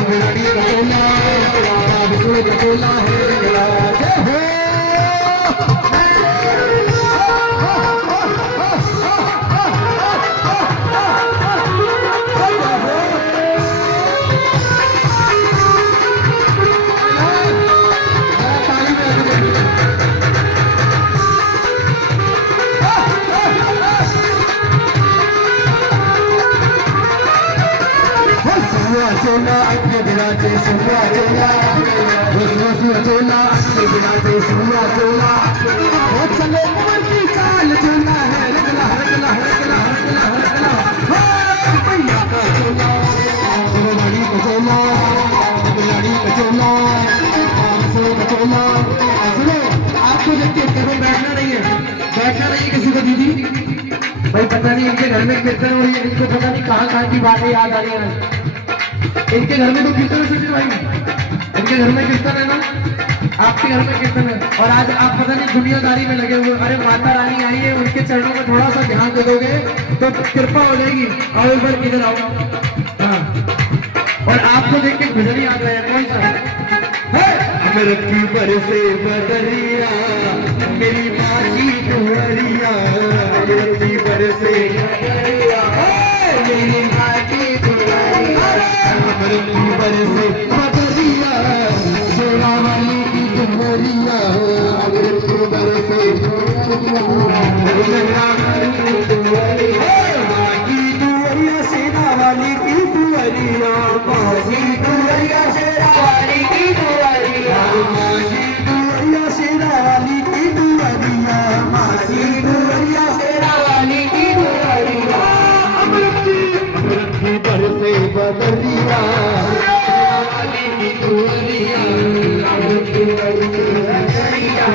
शिवरानी का चोला, विष्णु का चोला है। जय हो। चोला अपने बिराजे सुबह चोला, चोला अपने बिराजे सुबह चोला। वो चलो पवन की चाल चोला है, रगला हरगला हरगला हरगला हरगला। मैया का चोला, शिवरानी का चोला, शिवरानी का चोला, शिव का चोला। सुनो, आपको जब कीर्तन में बैठना नहीं है, बैठना नहीं है किसी को दीदी। भाई पता नहीं इनके घर में कीर्तन हो रही है, इनको पता नहीं कहाँ की बातें याद आ रही है। इनके घर में तो कीर्तन है भाई, इनके घर में कीर्तन है ना, आपके घर में कीर्तन है। और आज आप पता नहीं दुनियादारी में लगे हुए। अरे माता रानी आई है, उनके चरणों में थोड़ा सा ध्यान दे दोगे तो कृपा हो जाएगी। आओ एक बार इधर आओ। हाँ, और आपको देख के भजन याद आया, कौन सा है? रखी बरसे बदरिया, मेरी माँ की दुहरिया, रखी बरसे बदरिया, मेरी माँ की दुहरिया, रखी बरसे बदरिया, सोना वाली की दुहरिया, रखी बरसे बदरिया, माँ की दुहरिया, सेना वाली की दुहरिया, माँ की दुहरिया, सेना वाली की दुहरिया, माँ की दुहरिया, सेना वाली की दुहरिया, माँ की दुहरिया, सेना वाली की दुहरिया। अमृति बरसे बदरिया, सेना वाली की दुहरिया, अमृति बरसे बदरिया,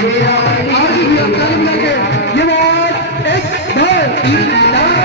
सेना वाली की दुहरिया। ये बात एक दो तीन चार।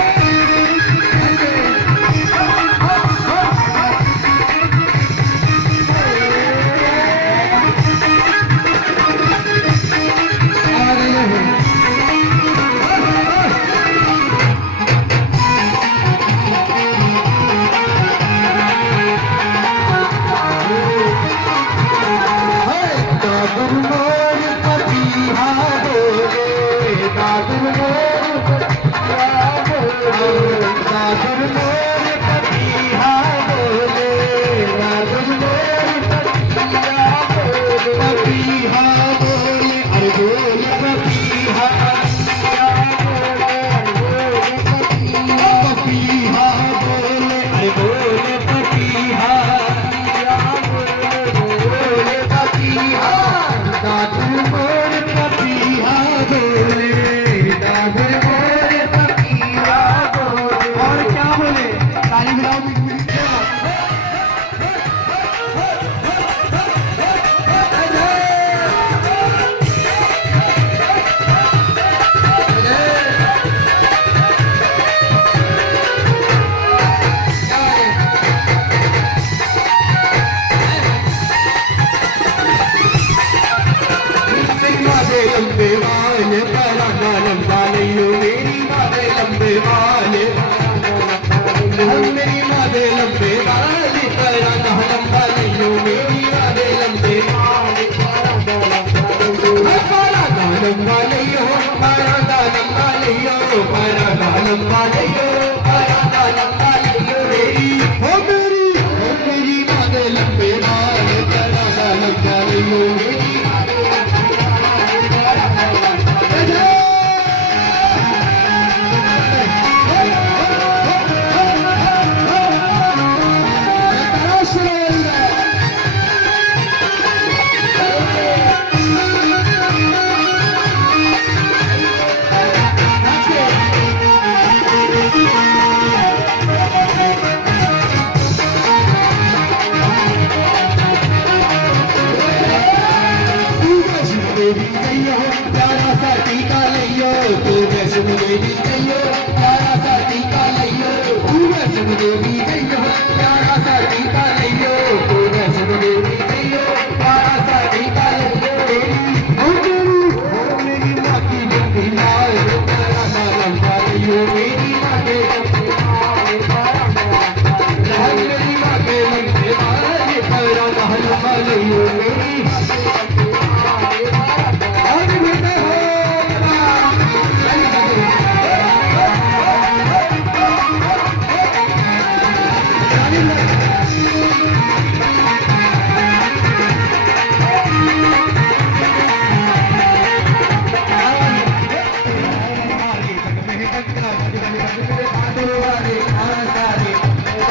देवी जइयो प्यारा सा टीका लइयो वैष्णो देवी जइयो प्यारा सा टीका लइयो वैष्णो देवी जइयो प्यारा सा टीका लइयो मेरी माँ की जल्दी लाए प्यारा सा लंबा लइयो मेरी माँ के जल्दी लाए मेरी माँ के लंबे लाए प्यारा सा लंबा लइयो मेरी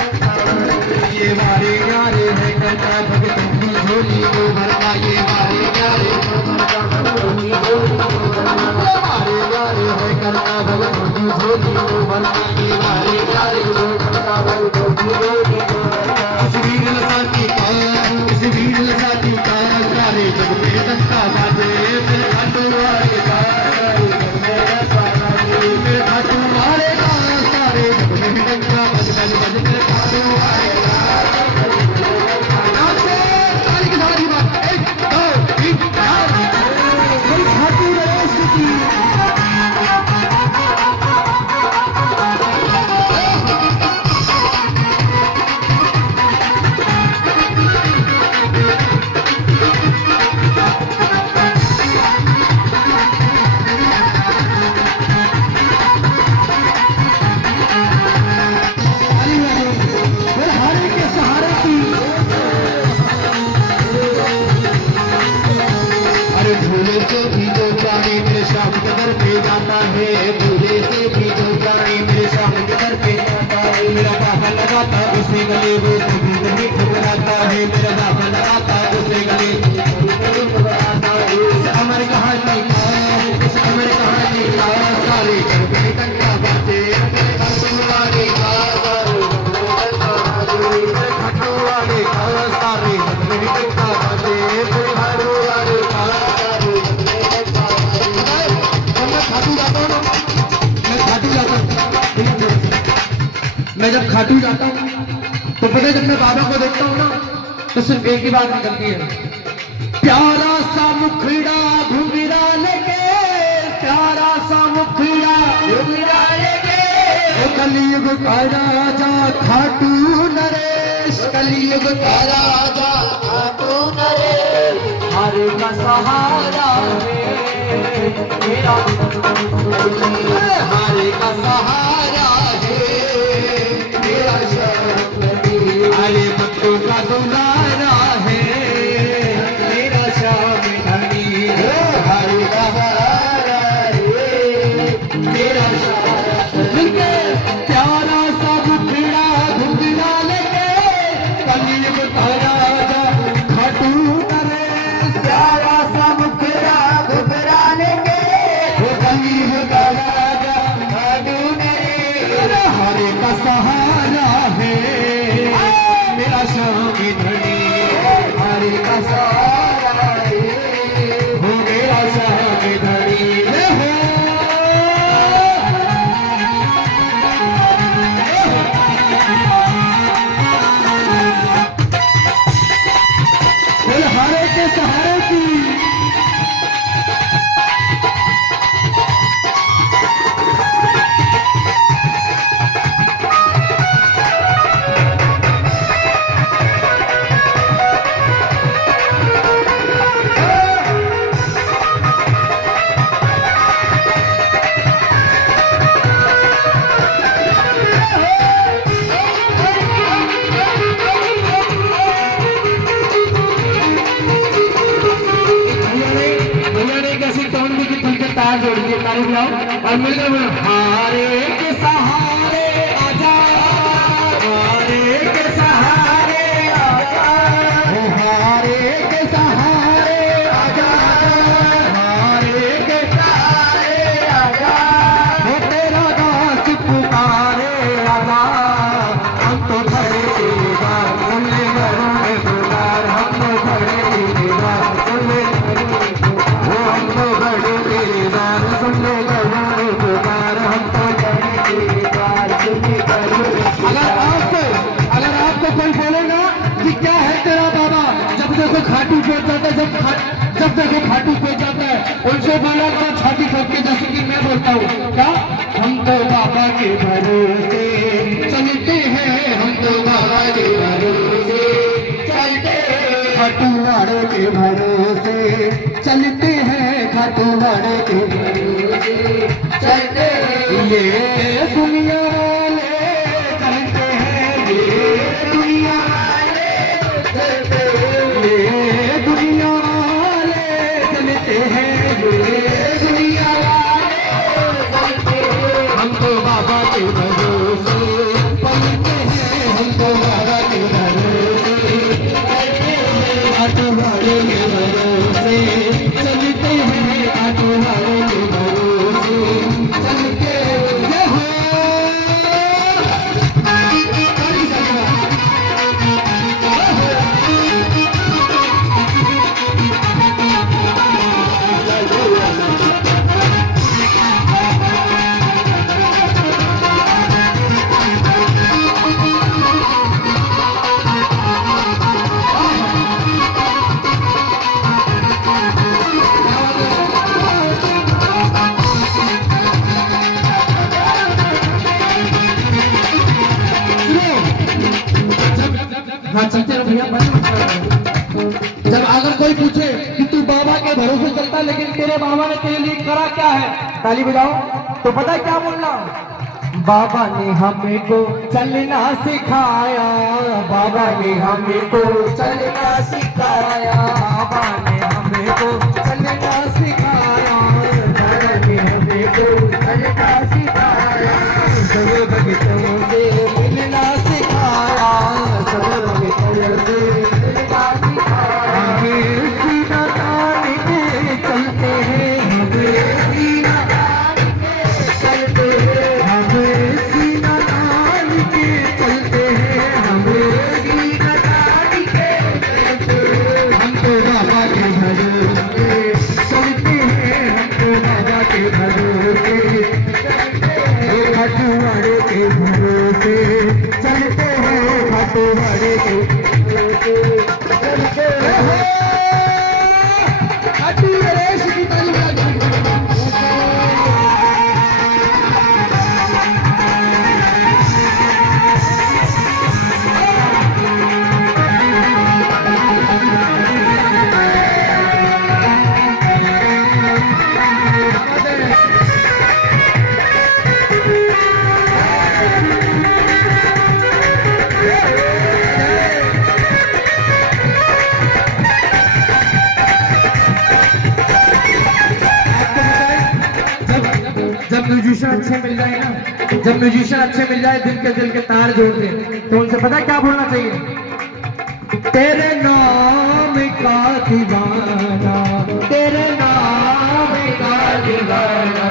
ये मारे यारे है करता भगतों की झोली को भरना ये मारे यारे मारे यारे है करता भगतों की झोली को भरना ये मारे यारे को भरना भगतों की झोली को इस वीर लसाती का सारे जग में डंका बाजे मेरे घाटू वाले का मेरे घाटू वाले का सारे जग में डंका बज बज बज मेरे घाटू वाले भूले से भी जो प्राणी मेरे श्याम के दर पे जाता है भूले से भी जो प्राणी मेरे श्याम के दर पे जाता है मेरा बाबा लगाता उसे गले वो कभी नहीं ठुकराता है मेरा बाबा लगाता उसे गले इस अमर कहानी का सारे घर में टंका बाजे वाले का सारे घर में टंका बाजे मैं जब खाटू जाता हूँ तो पता जब मैं बाबा को देखता हूँ ना तो सिर्फ एक ही बात निकलती है प्यारा सा मुखड़ा घुंघरा लगे प्यारा सा मुखड़ा घुंघरा लगे कलयुग का राजा खाटू नरेश कलयुग का राजा खाटू नरेश हरे का सहारा मेरा हरे का सहारा हरे भक्तों का दुलारा है मेरा श्याम धनी हरे का सहारा है मेरा मिलके प्यारा सा मुखड़ा घुंघरा लगे कलयुग का राजा खाटू नरेश प्यारा सा मुखड़ा घुंघरा लगे कलयुग का राजा खाटू नरेश हरे का सहारा है मेरा श्याम धनी हरे का सहारा हो मेरा श्याम धनी हरे के सहारे की और मिलकर हारे के सहारे आजा हारे के सहारे आजा हारे के सहारे आजा हारे के सहारे आजा वो तेरा दास पुकारे आजा हम तो खड़े सुन ले पुकार हम तो खड़े सुन ले वो हम तो खड़े सुन ले पुकार देखो खाटू पहुंच जाता है, जब देखो खाटू पहुंच जाता है, उनसे बोला करो छाती ठोक के, जैसे कि मैं बोलता हूँ क्या, हम तो बाबा के भरोसे चलते हैं, हम तो बाबा के भरोसे चलते हैं, खाटू वालों के भरोसे चलते हैं, खाटू वालों के भरोसे चलते हैं, ये दुनिया वाले चलते हैं, ये दुनिया वाले चलते हैं, ये दुनिया वाले चलते हैं, ये दुनिया वाले चलते हैं, हम तो बाबा के भरोसे चलते हैं, हम तो बाबा के भरोसे चलते हैं, खाटू वालों के भरोसे चलते हैं, खाटू वालों के भरोसे चलते हैं, हो हाँ चलते रहो भैया। जब अगर कोई पूछे कि तू बाबा के भरोसे चलता है, लेकिन तेरे बाबा ने तेरे लिए करा क्या है, ताली बजाओ, तो पता है क्या बोलना, बाबा ने हमें को चलना सिखाया, बाबा ने हमें को चलना सिखाया, बाबा ने हमें को चलना सिखाया, बाबा ने हमें को चलना सिखाया, सब भक्तों से मिलना सिखाया, सब भक्तों से मिलना सिखाया, हमें सीना तान के चलते हैं, हमें सीना तान के चलते हैं, हमें सीना तान के चलते हैं, हमें सीना तान के चलते हैं, हम तो बाबा के भरोसे चलते हैं, हम तो बाबा के भरोसे चलते हैं, खाटू वाले के भरोसे चलते हैं, खाटू वाले के भरोसे चलते हैं, खाटू नरेश की ताली बजा म्यूजिशियन अच्छे मिल जाए ना, जब म्यूजिशियन अच्छे मिल जाए, दिल के तार जोड़ दे, तो उनसे पता क्या बोलना चाहिए, तेरे नाम का दीवाना, तेरे नाम का दीवाना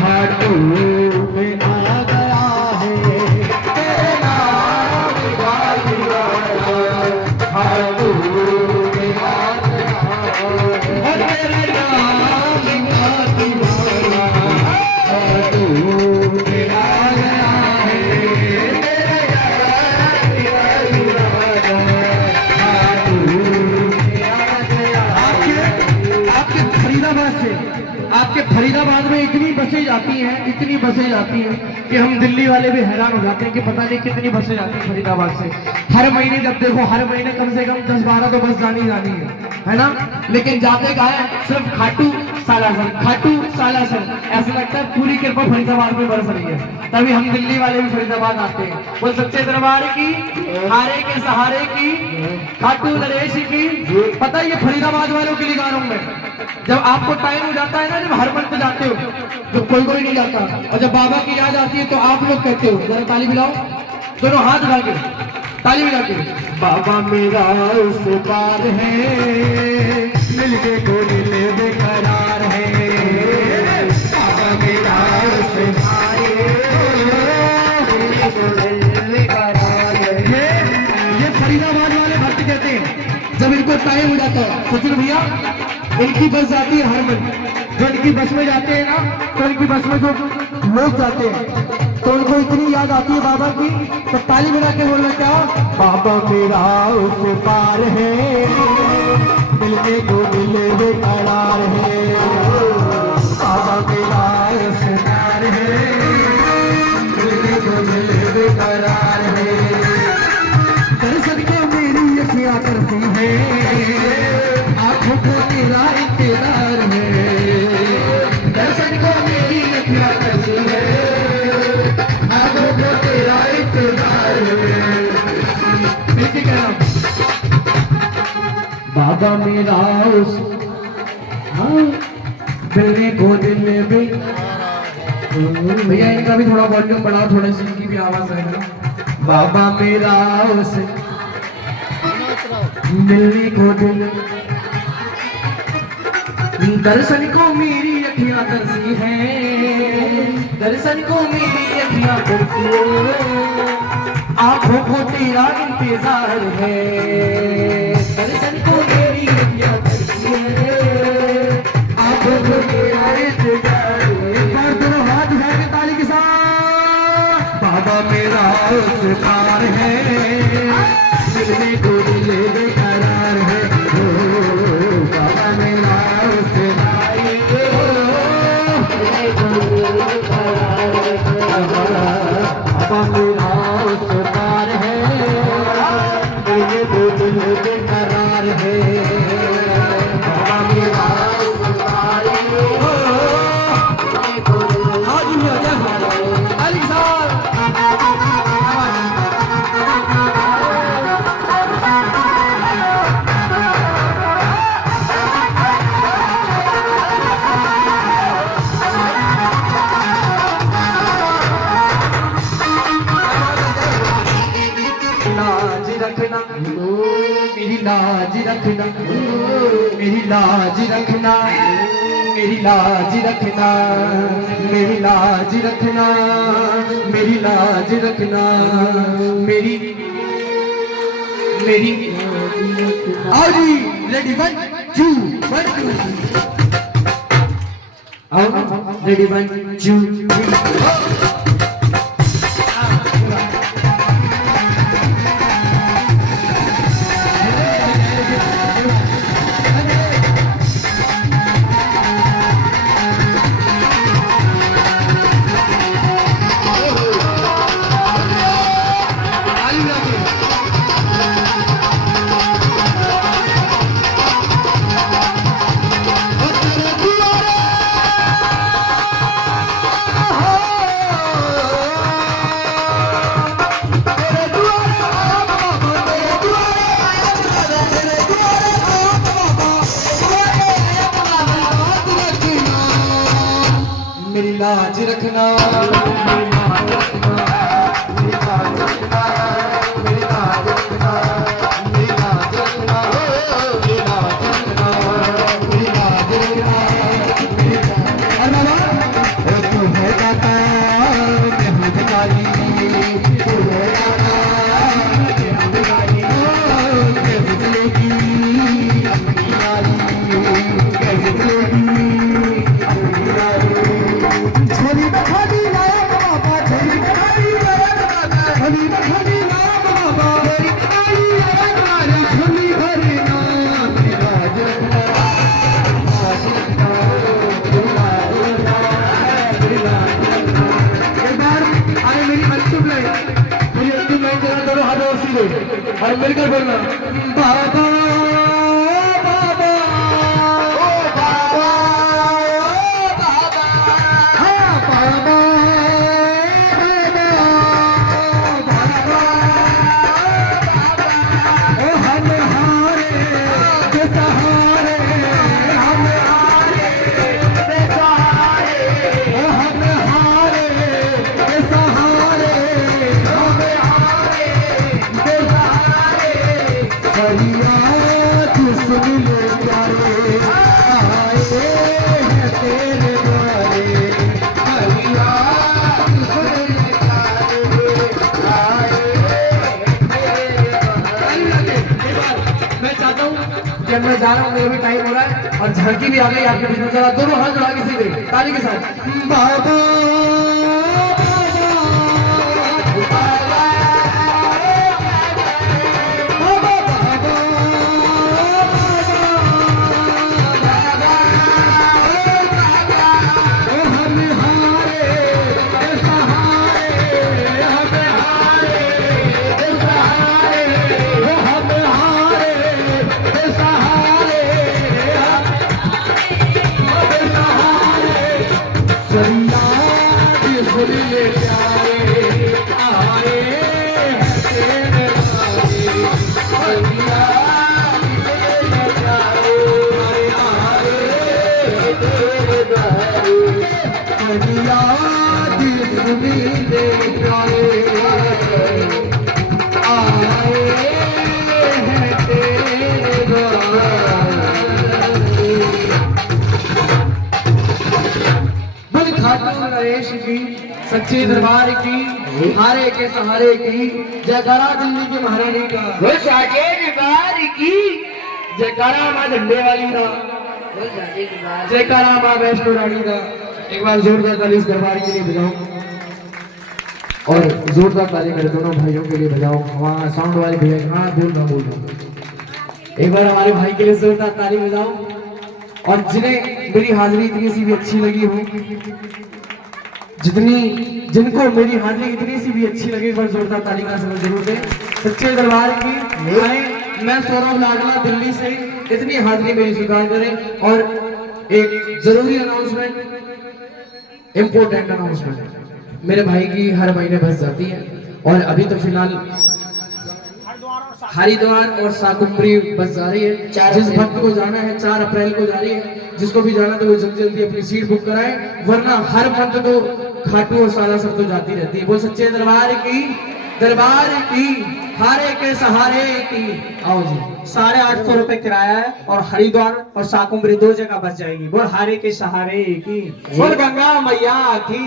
खाटू में आ गया है, तेरे नाम का दीवाना खाटू में आ गया है, तेरे नाम का दीवाना आपके फरीदाबाद में इतनी बसें जाती हैं कि हम दिल्ली वाले भी हैरान हो जाते हैं कि पता नहीं कितनी बसें जाती हैं फरीदाबाद से हर महीने। जब देखो हर महीने कम से कम 10-12 तो बस जानी है ना, लेकिन जाते कहाँ है, सिर्फ खाटू सालासर। ऐसा लगता है पूरी कृपा फरीदाबाद में बरस रही है, तभी हम दिल्ली वाले भी फरीदाबाद आते हैं। बोल सच्चे दरबार की, हारे के सहारे की, खाटू नरेश की। पता है ये फरीदाबाद वालों के लिए गा रहा हूं मैं। जब आपको टाइम हो जाता है ना, जब हर मंथ जाते हो, जब कोई नहीं जाता, और जब बाबा की याद आती है तो आप लोग कहते हो, जरा ताली मिलाओ, दोनों हाथ उठा के ताली मिला के, बाबा मेरा उस पार है, मिलके को मिले बेकरार है, बाबा मेरा उस पार है, मिलके को मिले बेकरार है। ये फरीदाबाद वाले भक्त कहते हैं जब इनको टाइम हो जाता है। सचिन भैया इनकी बस जाती है हर मंथ, जो इनकी बस में जाते हैं ना, तो इनकी बस में जो लोग जाते हैं तो उनको इतनी याद आती है बाबा की, तो ताली मिला के बोलना क्या, बाबा मेरा उस पार है। मिलने को मिले बेकरार है, बाबा मेरा सरकार है, मिलने को मिले बेकरार है। दर्शन को मेरी अखियाँ करती है, आंखों को तेरा इंतजार है। दर्शन को मेरी अखियाँ करती है, आंखों को तेरा इंतजार है। ठीक है ना? बाबा मेरा उस मिलने को दिल में। भैया इनका भी थोड़ा वॉल्यूम बढ़ाओ, थोड़ा सी इनकी भी आवाज है। बाबा मेरा उस मिलने को दिल, दर्शन को मेरी अखियाँ तरसी है, दर्शन को मेरी अखियाँ तरसी है, आंखों को तेरा इंतजार है। दर्शन को मेरी अखियाँ तरसी है, आंखों को तेरा इंतजार है। एक बार दोनों हाथ उठा के ताली के साथ। बाबा मेरा सरकार है, मिलने को दिल बेकरार है, ओ बाबा मेरा सरकार है, बाबा मेरा सरकार है, मिलने को दिल बेकरार है, बाबा मेरा सरकार है। आज भी आ गया अली साहब। लाज रखना मेरी लाज रखना, मेरी लाज रखना, मेरी लाज रखना, मेरी लाज रखना, मेरी लाज रखना, मेरी मेरी। आओ जी, रेडी 1 2 1 2। आओ रेडी 1 2 3। मेरी लाज रखना, मेरी लाज रखना, मेरी लाज रखना, मेरी लाज रखना, मेरी लाज रखना, मेरी लाज रखना, मेरी लाज रखना, मेरी लाज। तू है दाता मैं हूँ भिखारी, तू है दाता मैं हूँ भिखारी, कैसे चलेगी अपनी यारी, कैसे चलेगी अपनी यारी। झोली में खाली लाया बाबा, झोली में खाली लाया बाबा, झोली में खाली लाया बाबा, झोली में खाली लाया बाबा, झोली भरे ना मेरी लाज रखना, लाज रखना, मेरी लाज रखना, मेरी लाज रखना। एक बार आए मेरी अंतिम लाइन जरा दोनों हाथों सीधे और मिलकर बोलना, बाबा बाबा ओ बाबा ओ बाबा, हाँ बाबा बाबा बाबा। ओ हम हारे के सहारे, हम हारे के सहारे, ओ हम हारे के सहारे, हम हारे के सहारे। फरियाद सुन ले प्यारे, आए हैं तेरे द्वारे, फरियाद सुन ले प्यारे, आए हैं तेरे द्वारे। मैं चाहता हूँ कि मैं जा रहा हूँ, मेरा भी टाइम हो रहा है और झांकी भी आ गई आपके बीच में। जरा दोनों हाथ जोड़ा के सीधे ताली के साथ, बाबा दीदे प्यारे आए हैं तेरे बोल खाटू नरेश की सच्चे दरबार की हारे के सहारे की जयकारा दिल्ली की महारानी का वो साजे दरबार की जयकारा माँ झंडे वाली का वो साजे दरबार जयकारा माँ वैष्णो रानी का। एक बार जोरदार ताली इस दरबार के लिए बजाओ और जोरदार ताली मेरे दोनों भाइयों के लिए बजाओ। हमारा साउंड वाले भैया हाँ बोल रहा एक बार हमारे भाई के लिए जोरदार ताली बजाओ। और जिन्हें मेरी हाजिरी इतनी सी भी अच्छी लगी हो, जिनको मेरी हाजिरी इतनी सी भी अच्छी लगी, एक बार जोरदार ताली का समय जरूर दें। सच्चे दरबार की मैं सौरभ लाडला दिल्ली से इतनी हाजिरी मेरी स्वीकार करें। और एक जरूरी अनाउंसमेंट, इम्पोर्टेंट अनाउंसमेंट, मेरे भाई की हर महीने बस जाती है और अभी तो फिलहाल हरिद्वार और साकुम्बरी बस जा रही है। जिस भक्त को जाना है 4 अप्रैल को जा रही है, जिसको भी जाना तो वो जल्दी जल्दी अपनी सीट बुक कराएं, वरना हर मंथ तो खाटू और साला सब तो जाती रहती है। बोल सच्चे दरबार की हारे के सहारे की। आओ जी 850 रुपए किराया है और हरिद्वार और साकुम्बरी 2 जगह बच जाएगी। बोल हारे के सहारे की, बोल गंगा मैया की।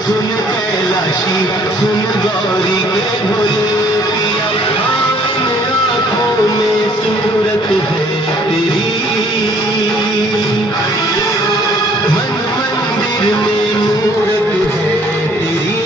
सुन कैलाशी सुन गौरी के भोले पिया, आँखों में सूरत है तेरी, मन मंदिर में मूरत है तेरी।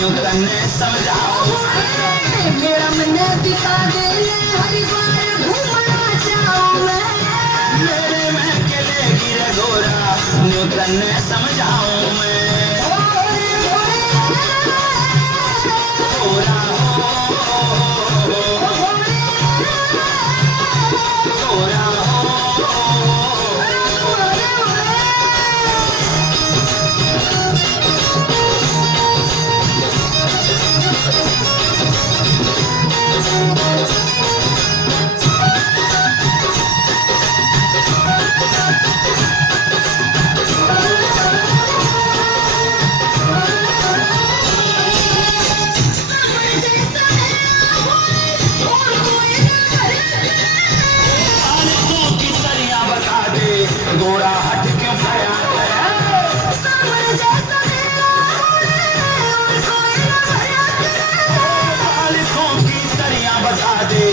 न्यू तन्ने समझाऊं मेरा मन दिखा दे हरिद्वार घूमना चाहूं मैं मेरे में के ले गिरे गोरा न्यू तन्ने समझाऊं मैं गोरा गोरा गोरा हट क्यों खड़ा बालिकों की तरियां बता दे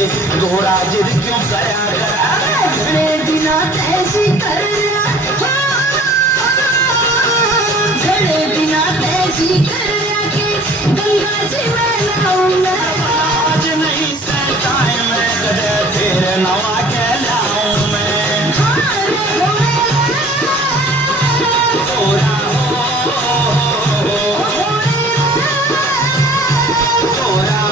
गोरा जिद क्यों करा घड़े बिना तैसी कर घड़े बिना तैसी कर के गंगा जी में नहाऊं मैं आज नहीं सहता है मैं कदे तेरे नवा के लाऊं मैं गोरा गोरा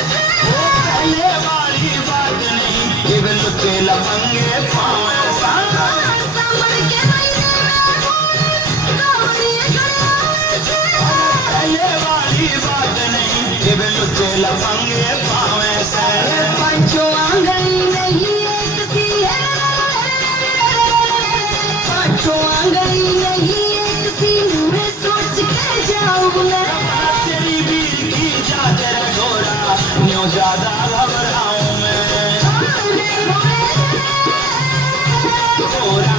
पहले वाली बात नहीं ये लुटे लफंगे पावे पहले वाली बात नहीं ये लुटे लफंगे पावे से पांचों आंगन नहीं एक सी है पांचों आंगन नहीं एक सी मैं सोच के जाऊं मैं तेरी बीर की जा तेरा गोरा न्यू ज्यादा घबराऊं मैं गोरा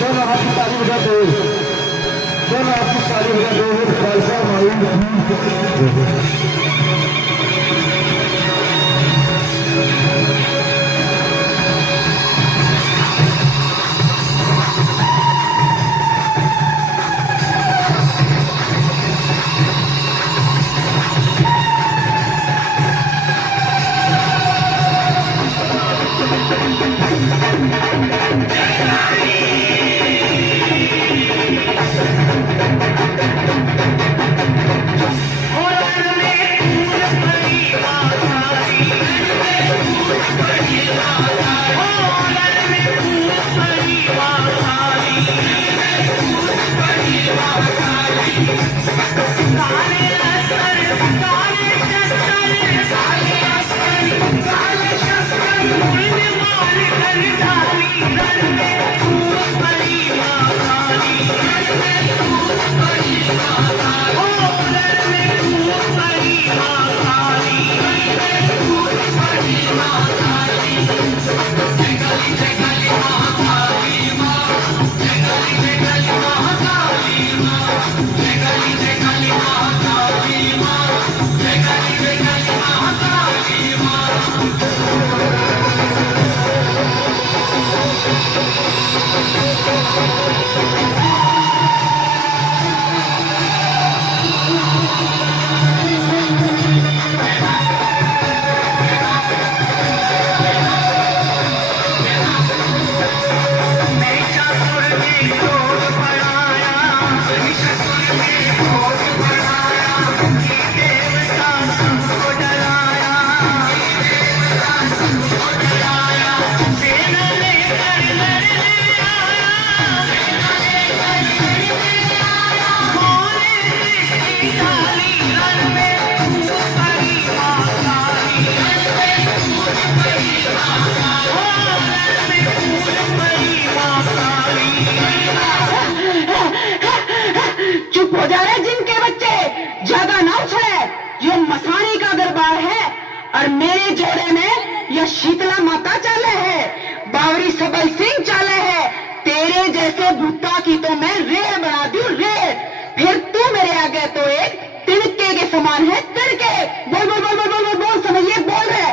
दोनों हाथ की ताली बजा दो दोनों हाथ की ताली बजा दो खालसा माई गोरा में चुप हो जा रहे जिनके बच्चे, ज्यादा ना उछले। ये मसानी का दरबार है और मेरे जोड़े में यह शीतला माता चाले है, बावरी सबल सिंह चाले है। तेरे जैसे भूता की तो मैं रेड़ बना दूं रेड़, फिर तू मेरे आगे तो एक तिनके के समान है, तिनके। बोल बोल बोल बोल बोल बोल, बोल समझिए बोल रहे।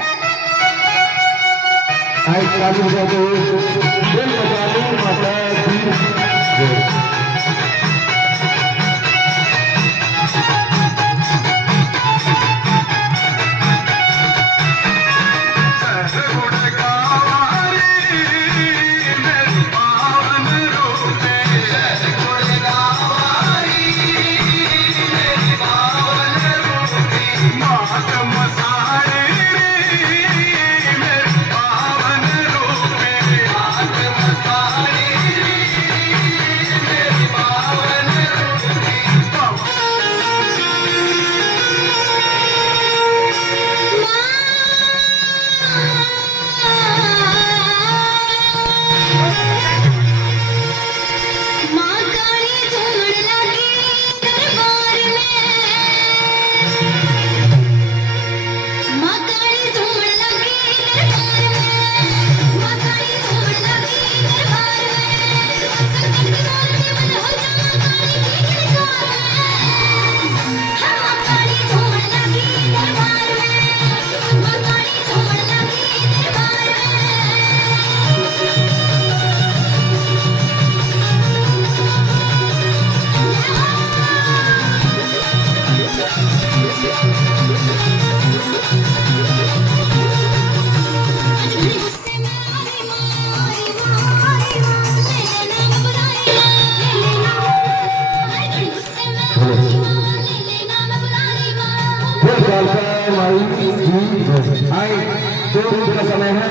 का समय है,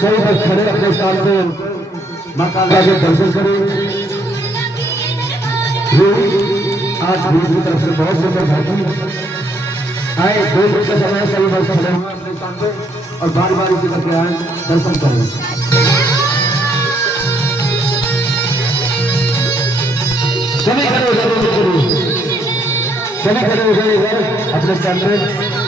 सही पर खड़े अपने स्थान पे मां कालका के दर्शन करें। आज गुरु की तरफ से बहुत सुंदर घाटी आए। 2 मिनट का समय है, सही पर खड़े हुए अपने स्थान पे और बार बार इसी करके आए दर्शन करें। सभी खड़े हो जाए, सभी खड़े हो जाए इधर अपने स्थान पे।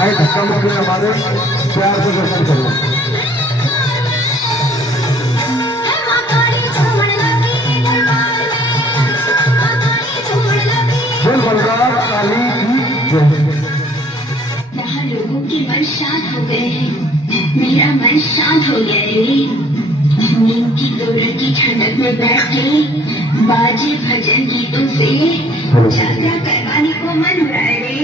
आए धक्का मुक्की हमारे प्यार से दर्शन करो। यहाँ लोगों के मन शांत हो गए हैं, मेरा मन शांत हो गया रे। नीम की दोनों की ठंडक में बैठ के बाजे भजन गीतों से जागरण करवाने को मन हो रहा है रे।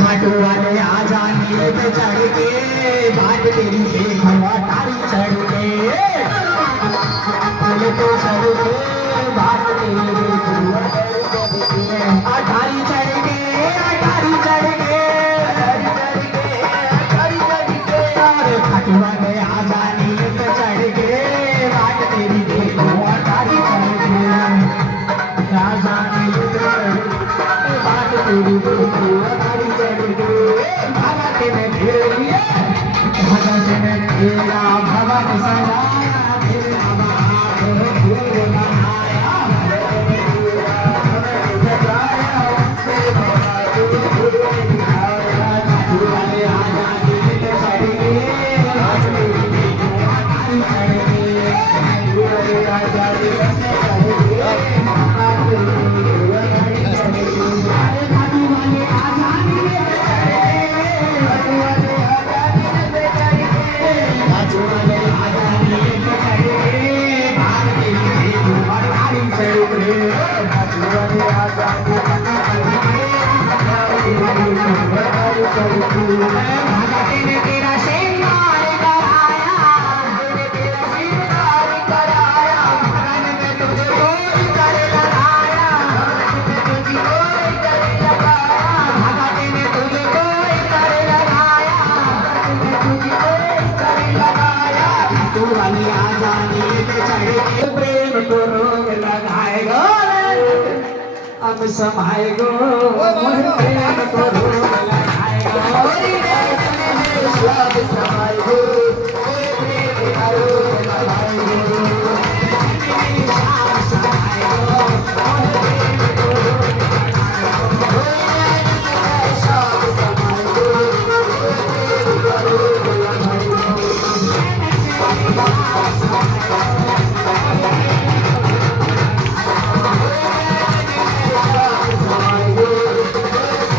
घाटों वाले आ जाने पे चढ़ के बात तेरी देखवा तारी चढ़ के तो चढ़ के बात तेरी देखवा अठारी चढ़ के अठारी चढ़ के घाटों वाले आ जाने पे चढ़ के बात तेरी देखवा तारी चढ़ के राजानी बात तेरी देखवा तारी चढ़ के भगत ने घेरिए भगत ने घेरा भगत सजाया फिर अब फूल बनाया सजाया फिर फूल बनाया वाले आ जाने पे चढ़ के बात तेरी देखवा तारी चढ़ के आ जाने पे चढ़ तेरा श्रृंगार कराया तेरा श्रृंगार कराया भगन में तुझे कोई कर लगाया भगन में तुझे कोई कर लगाया तू वाली आ जाने पे चढ़ के प्रेम को रोग लगाएगा अब समाएगो प्रेम को रोग लगाएगा सब समाएगो प्रेम का रोग लगाएगो शाम समाएगो प्रेम को रोग लगाएगो शाम समाएगो प्रेम का रोग लगाएगो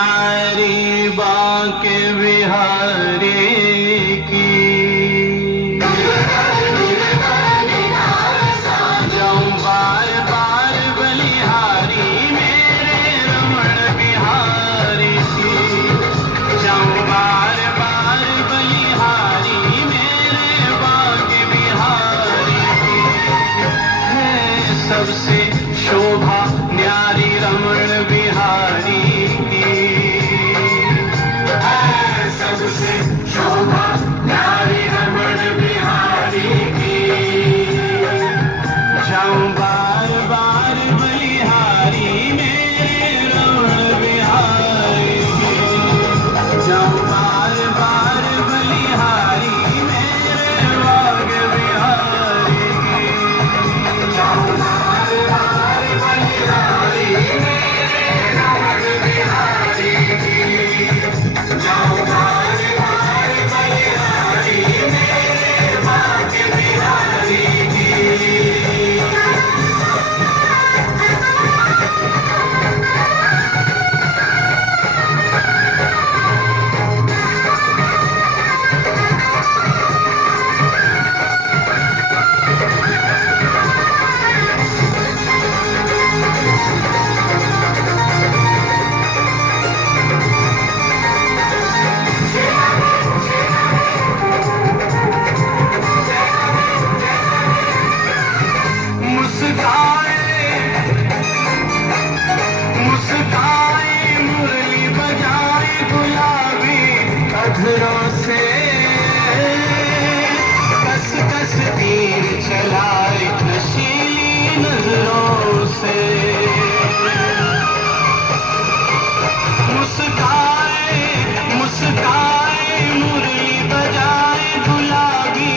न्यारी बांके बिहारी की जाऊं बार बार बलिहारी मेरे रमण बिहारी की जाऊं बार बार बलिहारी मेरे बांके बिहारी की है सबसे शोभा न्यारी रमण बिहारी की है सबसे शोभा न्यारी रमण बिहारी की जाऊं बार बार बलिहारी मेरे रमण बिहारी की जाऊं बार बार बलिहारी मेरे बाग बिहारी की जाऊं बार बार बलिहारी मेरे रमण बिहारी की जाऊं बार बार बलिहारी मेरे बाग बिहारी की मुस्काए मुरली बजाए गुलाबी अधरों से कस कस तीर चलाए नशीली नजरों से मुस्काए मुस्काए मुरली बजाए गुलाबी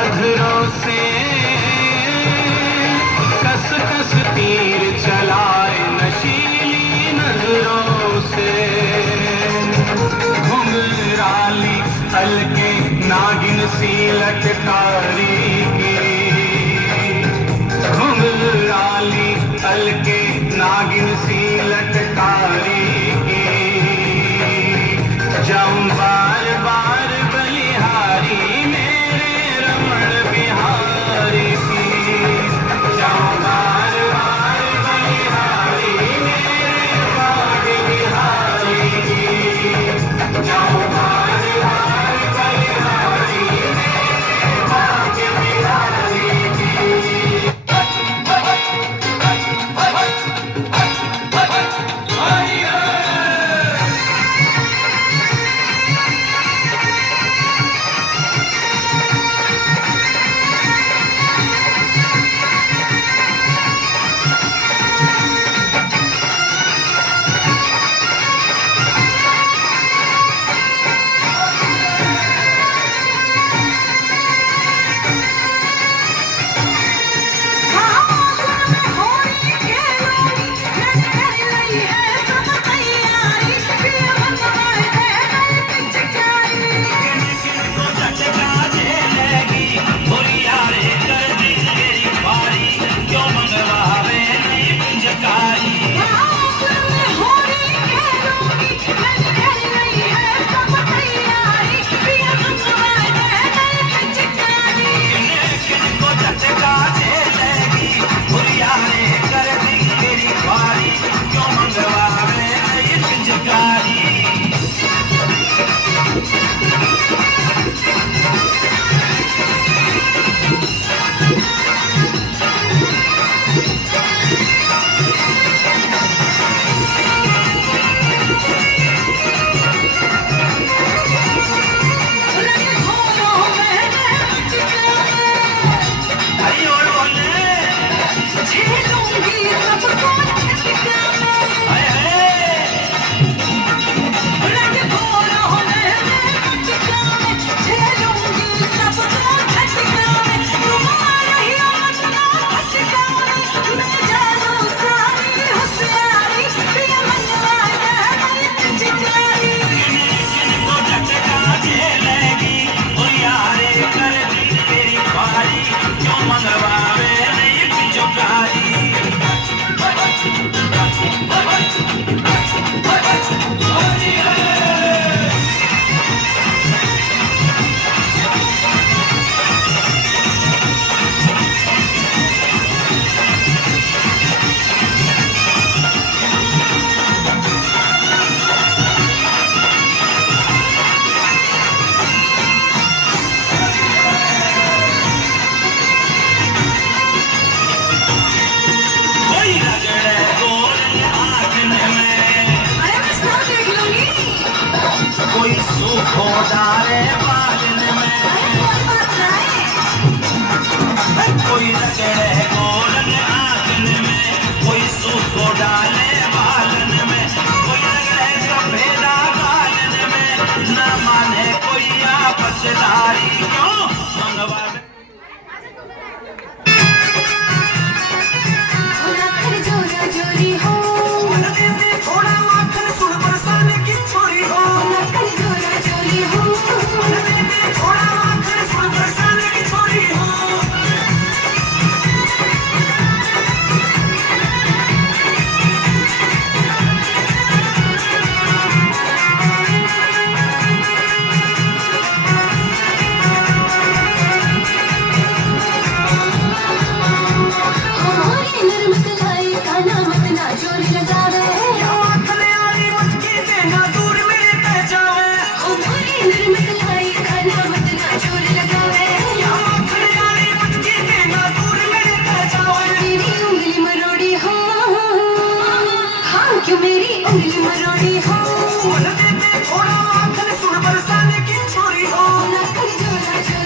अधरों से कस कस तीर चलाए नशीली नजरों से घुंघराली हल्के नागिन सी लटकारी की घुंघराली हल्के नागिन सी लटकारी की जाऊं बार बार बलिहारी मेरे रमण बिहारी की जाऊं बार बार बलिहारी मेरे बाग बिहारी की जाऊं बार बार बलिहारी मेरे बाग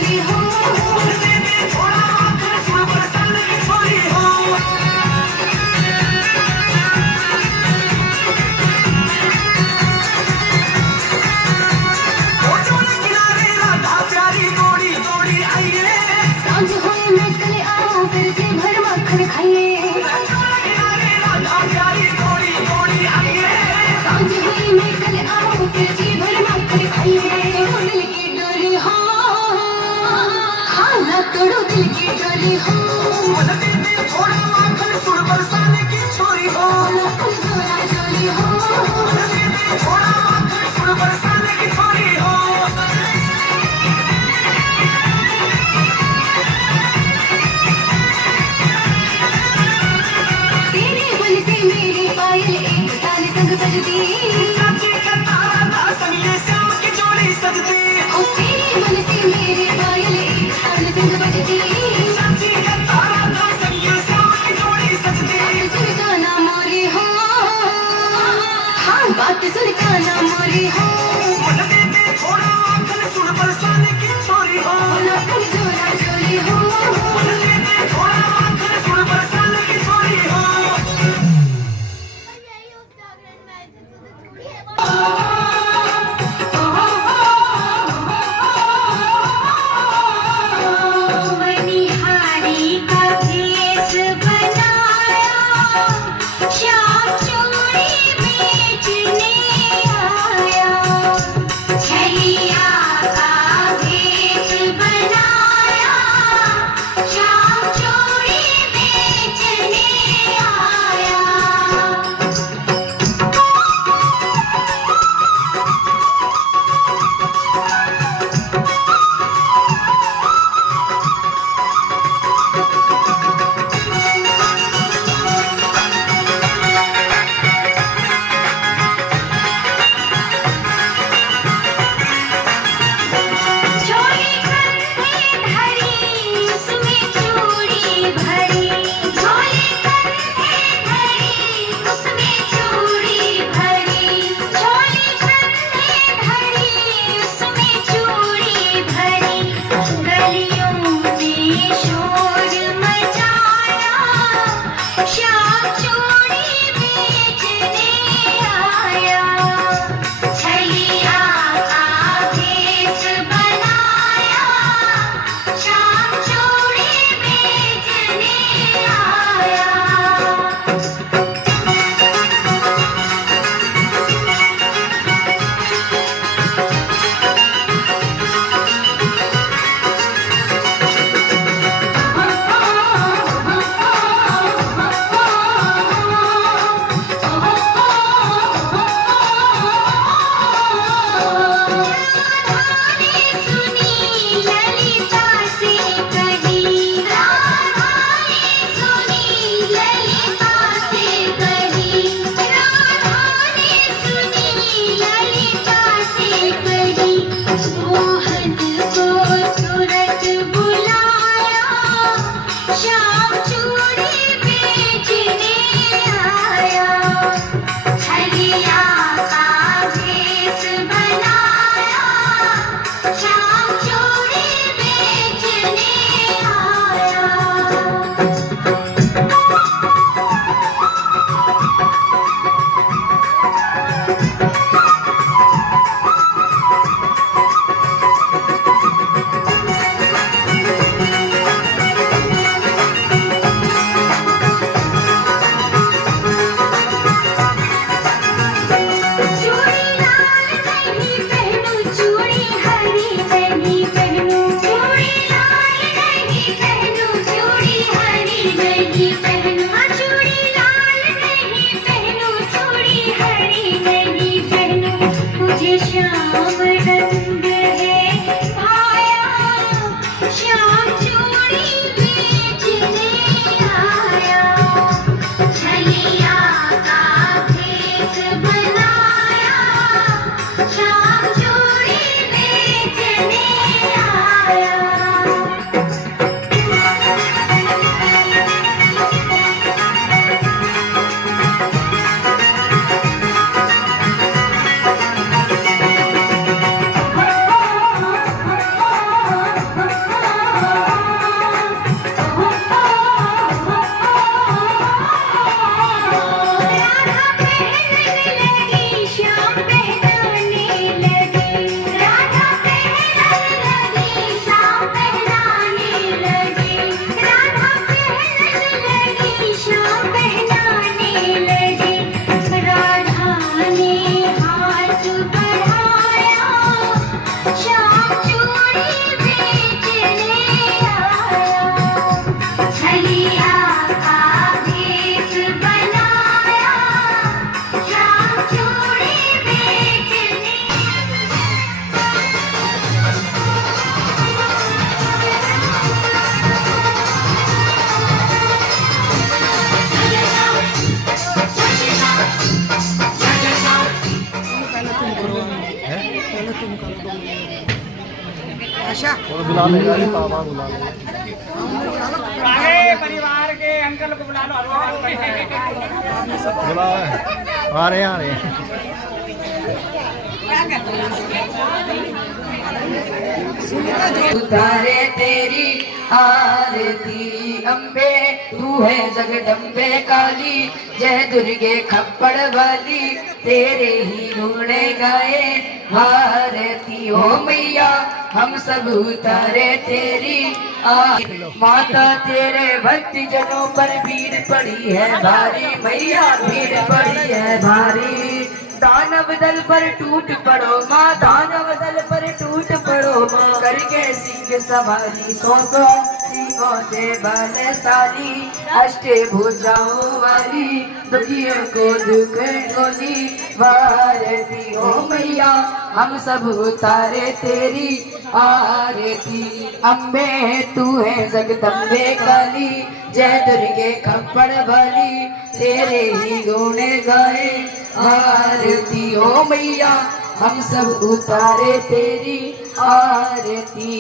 चोरी हो थोड़ा आखिर सुन बरसाने की छोरी हो किनारे राधा प्यारी दौड़ी दौड़ी आइए सांझ हुई मैं कल आओ फिर जी भर मक्खन खाइए किनारे राधा प्यारी दौड़ी दौड़ी आइए सांझ हुई मैं कल आओ फिर जी भर मक्खन खाइए दिल की डोरी हो हाँ ना तोड़ो दिल की डोरी हो थोड़ा आखिर सुन बरसाने की छोरी हो ना तुम जोरा जोरी हो थोड़ा आखिर सुन बरसाने की छोरी हो तेरे बल से मेरी पायल एक ताल संग बजती चाची का तारा था संगे श्याम की जोड़ी सजती ओ तेरे बल से मेरी पायल एक ताल संग बजती चाची का तारा था संगे श्याम की जोड़ी सजती बात सुन गाना मोरी हो हाँ बात सुन गाना मोरी हो थोड़ा आखिर सुन बरसाने की छोरी हो ना तुम जोरा जोरी हो थोड़ा आखिर सुन बरसाने की छोरी हो यही उस जागरण में आए थे तो चूड़ी है बनिहारी का भेष बनाया श्याम चूड़ी बेचने आया बुला लेगा ये पापा बुला लेगा। परिवार के अंकल को बुला लो। बुला आ रहे हैं उतारे तेरी आरती अम्बे, तू है जगदम्बे काली, जय दुर्गे खप्पड़ वाली, तेरे ही गुण गाए भारती हो मैया, हम सब उतारे तेरी माता, तेरे भक्त जनों पर भीड़ पड़ी है भारी मैया, भीड़ पड़ी है भारी, दानव दल पर टूट पड़ो माँ, दानव दल पर टूट पड़ो माँ, करके सिंह सवारी, सौ सिंहों से बलशाली, अष्टभुजाओं वाली, दुखियों को दुख गोली भारती हो मैया, हम सब उतारे तेरी आरती अम्बे, तू है जगदम्बे काली, जय दुर्गे खप्पड़ वाली, तेरे ही गुण गाए आरती हो मैया, हम सब उतारे तेरी आरती।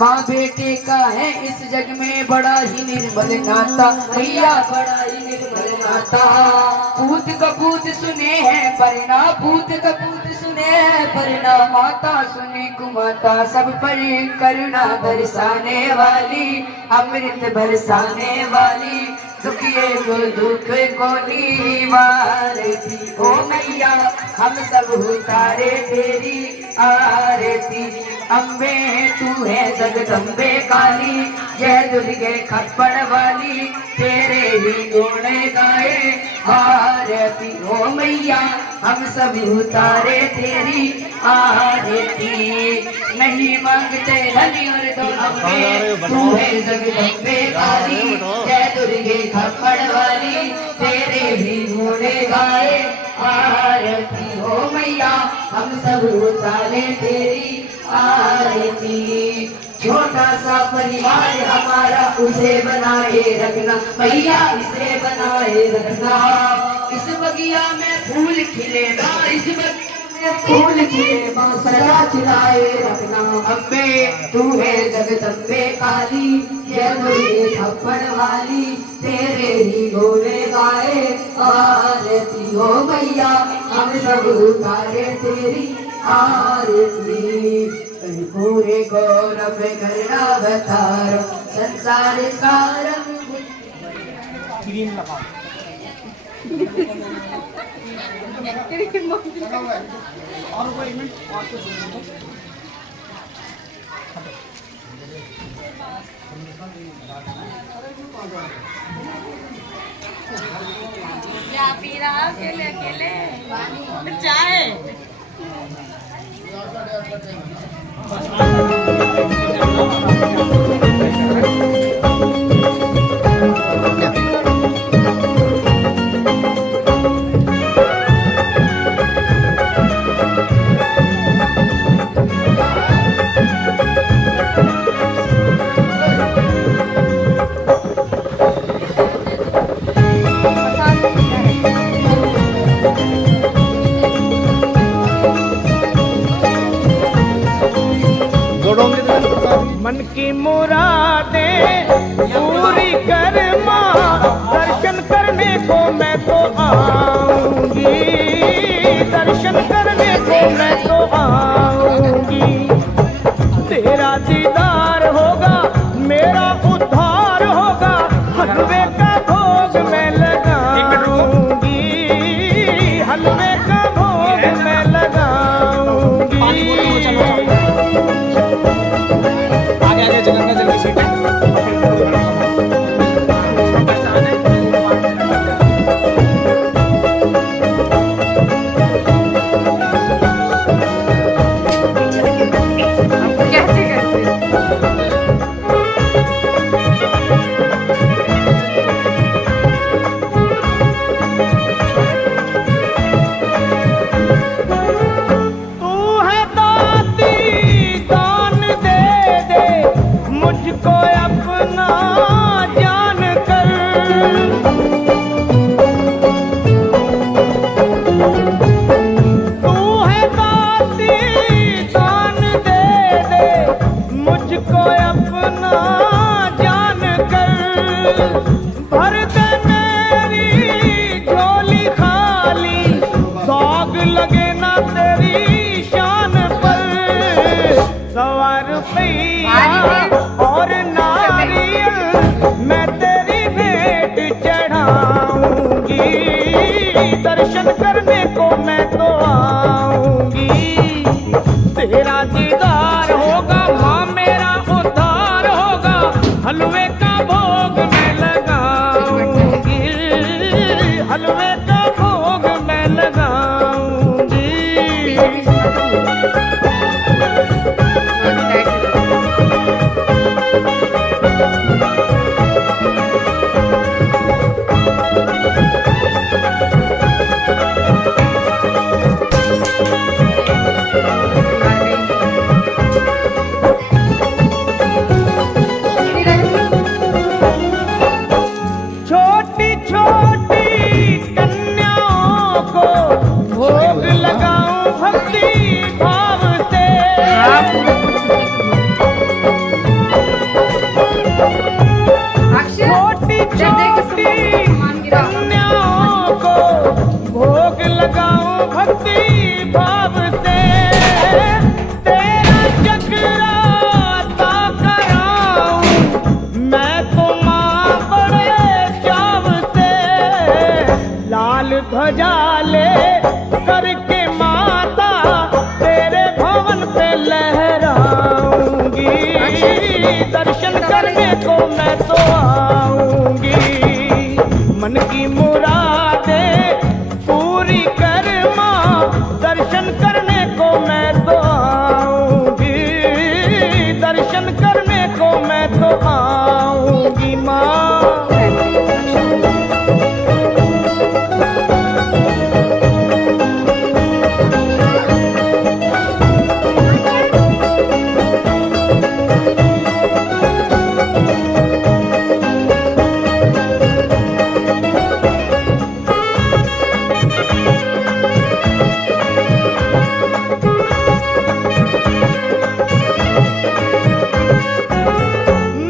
माँ बेटे का है इस जग में बड़ा ही निर्मल नाता मैया, बड़ा ही निर्मल नाता, पूत कपूत सुने हैं परना, पूत कपूत सुने हैं परना, माता सुने कुमाता, सब पर करुणा बरसाने वाली, अमृत बरसाने वाली, दुखिए को दुख को निवारती ओ मैया, हम सब उतारे तेरी आरती अम्बे, तू है जगदम्बे काली, जय दुर्गे खप्पड़ वाली, तेरे ही गुण गाए आरती ओ मैया, हम सब उतारे तेरी आरती, नहीं मांगते धनी और दो अम्बे, तू है जगदम्बे काली, जय दुर्गे खप्पड़ वाली, तेरे भी गुण गाए आरती हो मैया, हम सब उतारे तेरी आरती। छोटा सा परिवार हमारा, उसे बनाए रखना मैया, इसे बनाए रखना, इस बगिया में फूल खिले ना, इस फूल खिले माँ, सदा खिलाए रखना अम्बे, तू है जगदम्बे काली, जय दुर्गे खप्पड़ वाली, तेरे ही गुण गाए आरती हो मैया, हम सब उतारे तेरी आरती, पूरे गौरव करना बतारो, संसार सारम और कोई मिनट और कुछ क्या पी रहा अकेले अकेले चाय? मन की मुरादें पूरी कर माँ, दर्शन करने को मैं तो आऊंगी, दर्शन करने को मैं तो आऊंगी, तेरा दीदार होगा मेरा उद्धार होगा, हलवे का भोग मैं लगाऊंगी, हलवे का भोग मैं लगाऊंगी। आगे जगह जल्दी सीट है। तू है दाती दान दे दे मुझको मुझको अपना जान कर भर दे मेरी झोली खाली, सौग लगे ना तेरी शान पर। 100 रुपया और नारियल मैं तेरी भेंट चढ़ाऊंगी, दर्शन करने को मैं तो आऊंगी। तेरा दीदार होगा माँ, मेरा उद्धार होगा, हलवे का भोग मैं लगाऊंगी, हलवे का भोग मैं लगाऊंगी। छोटी छोटी कन्याओं को भोग लगाऊं भक्ति भाव से, छोटी छोटी कन्याओं को भोग लगाऊं भक्ति भाव से। तेरा जगराता कराऊं मैं तो माँ बड़े चाव से, लाल ध्वजा ले करके माता तेरे भवन पे लहराऊंगी, दर्शन करने को मैं तो आऊंगी। मन की मुरादें पूरी कर माँ, दर्शन करने को मैं तो आऊंगी, दर्शन करने को मैं तो आऊंगी माँ।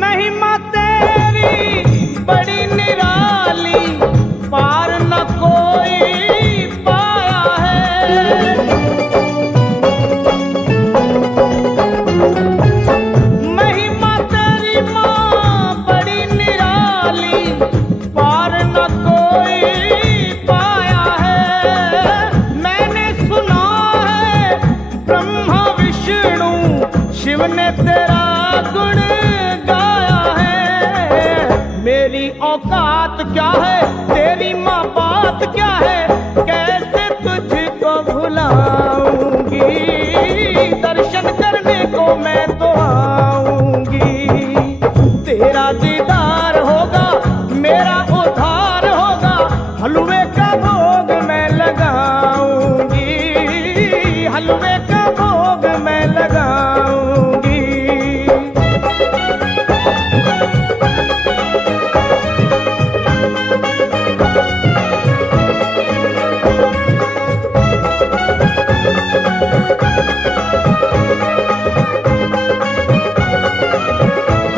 महिमा तेरी बड़ी निराली, पार न कोई पाया है। महिमा तेरी माँ बड़ी निराली, पार न कोई पाया है। मैंने सुना है ब्रह्मा विष्णु शिव ने तेरा गुण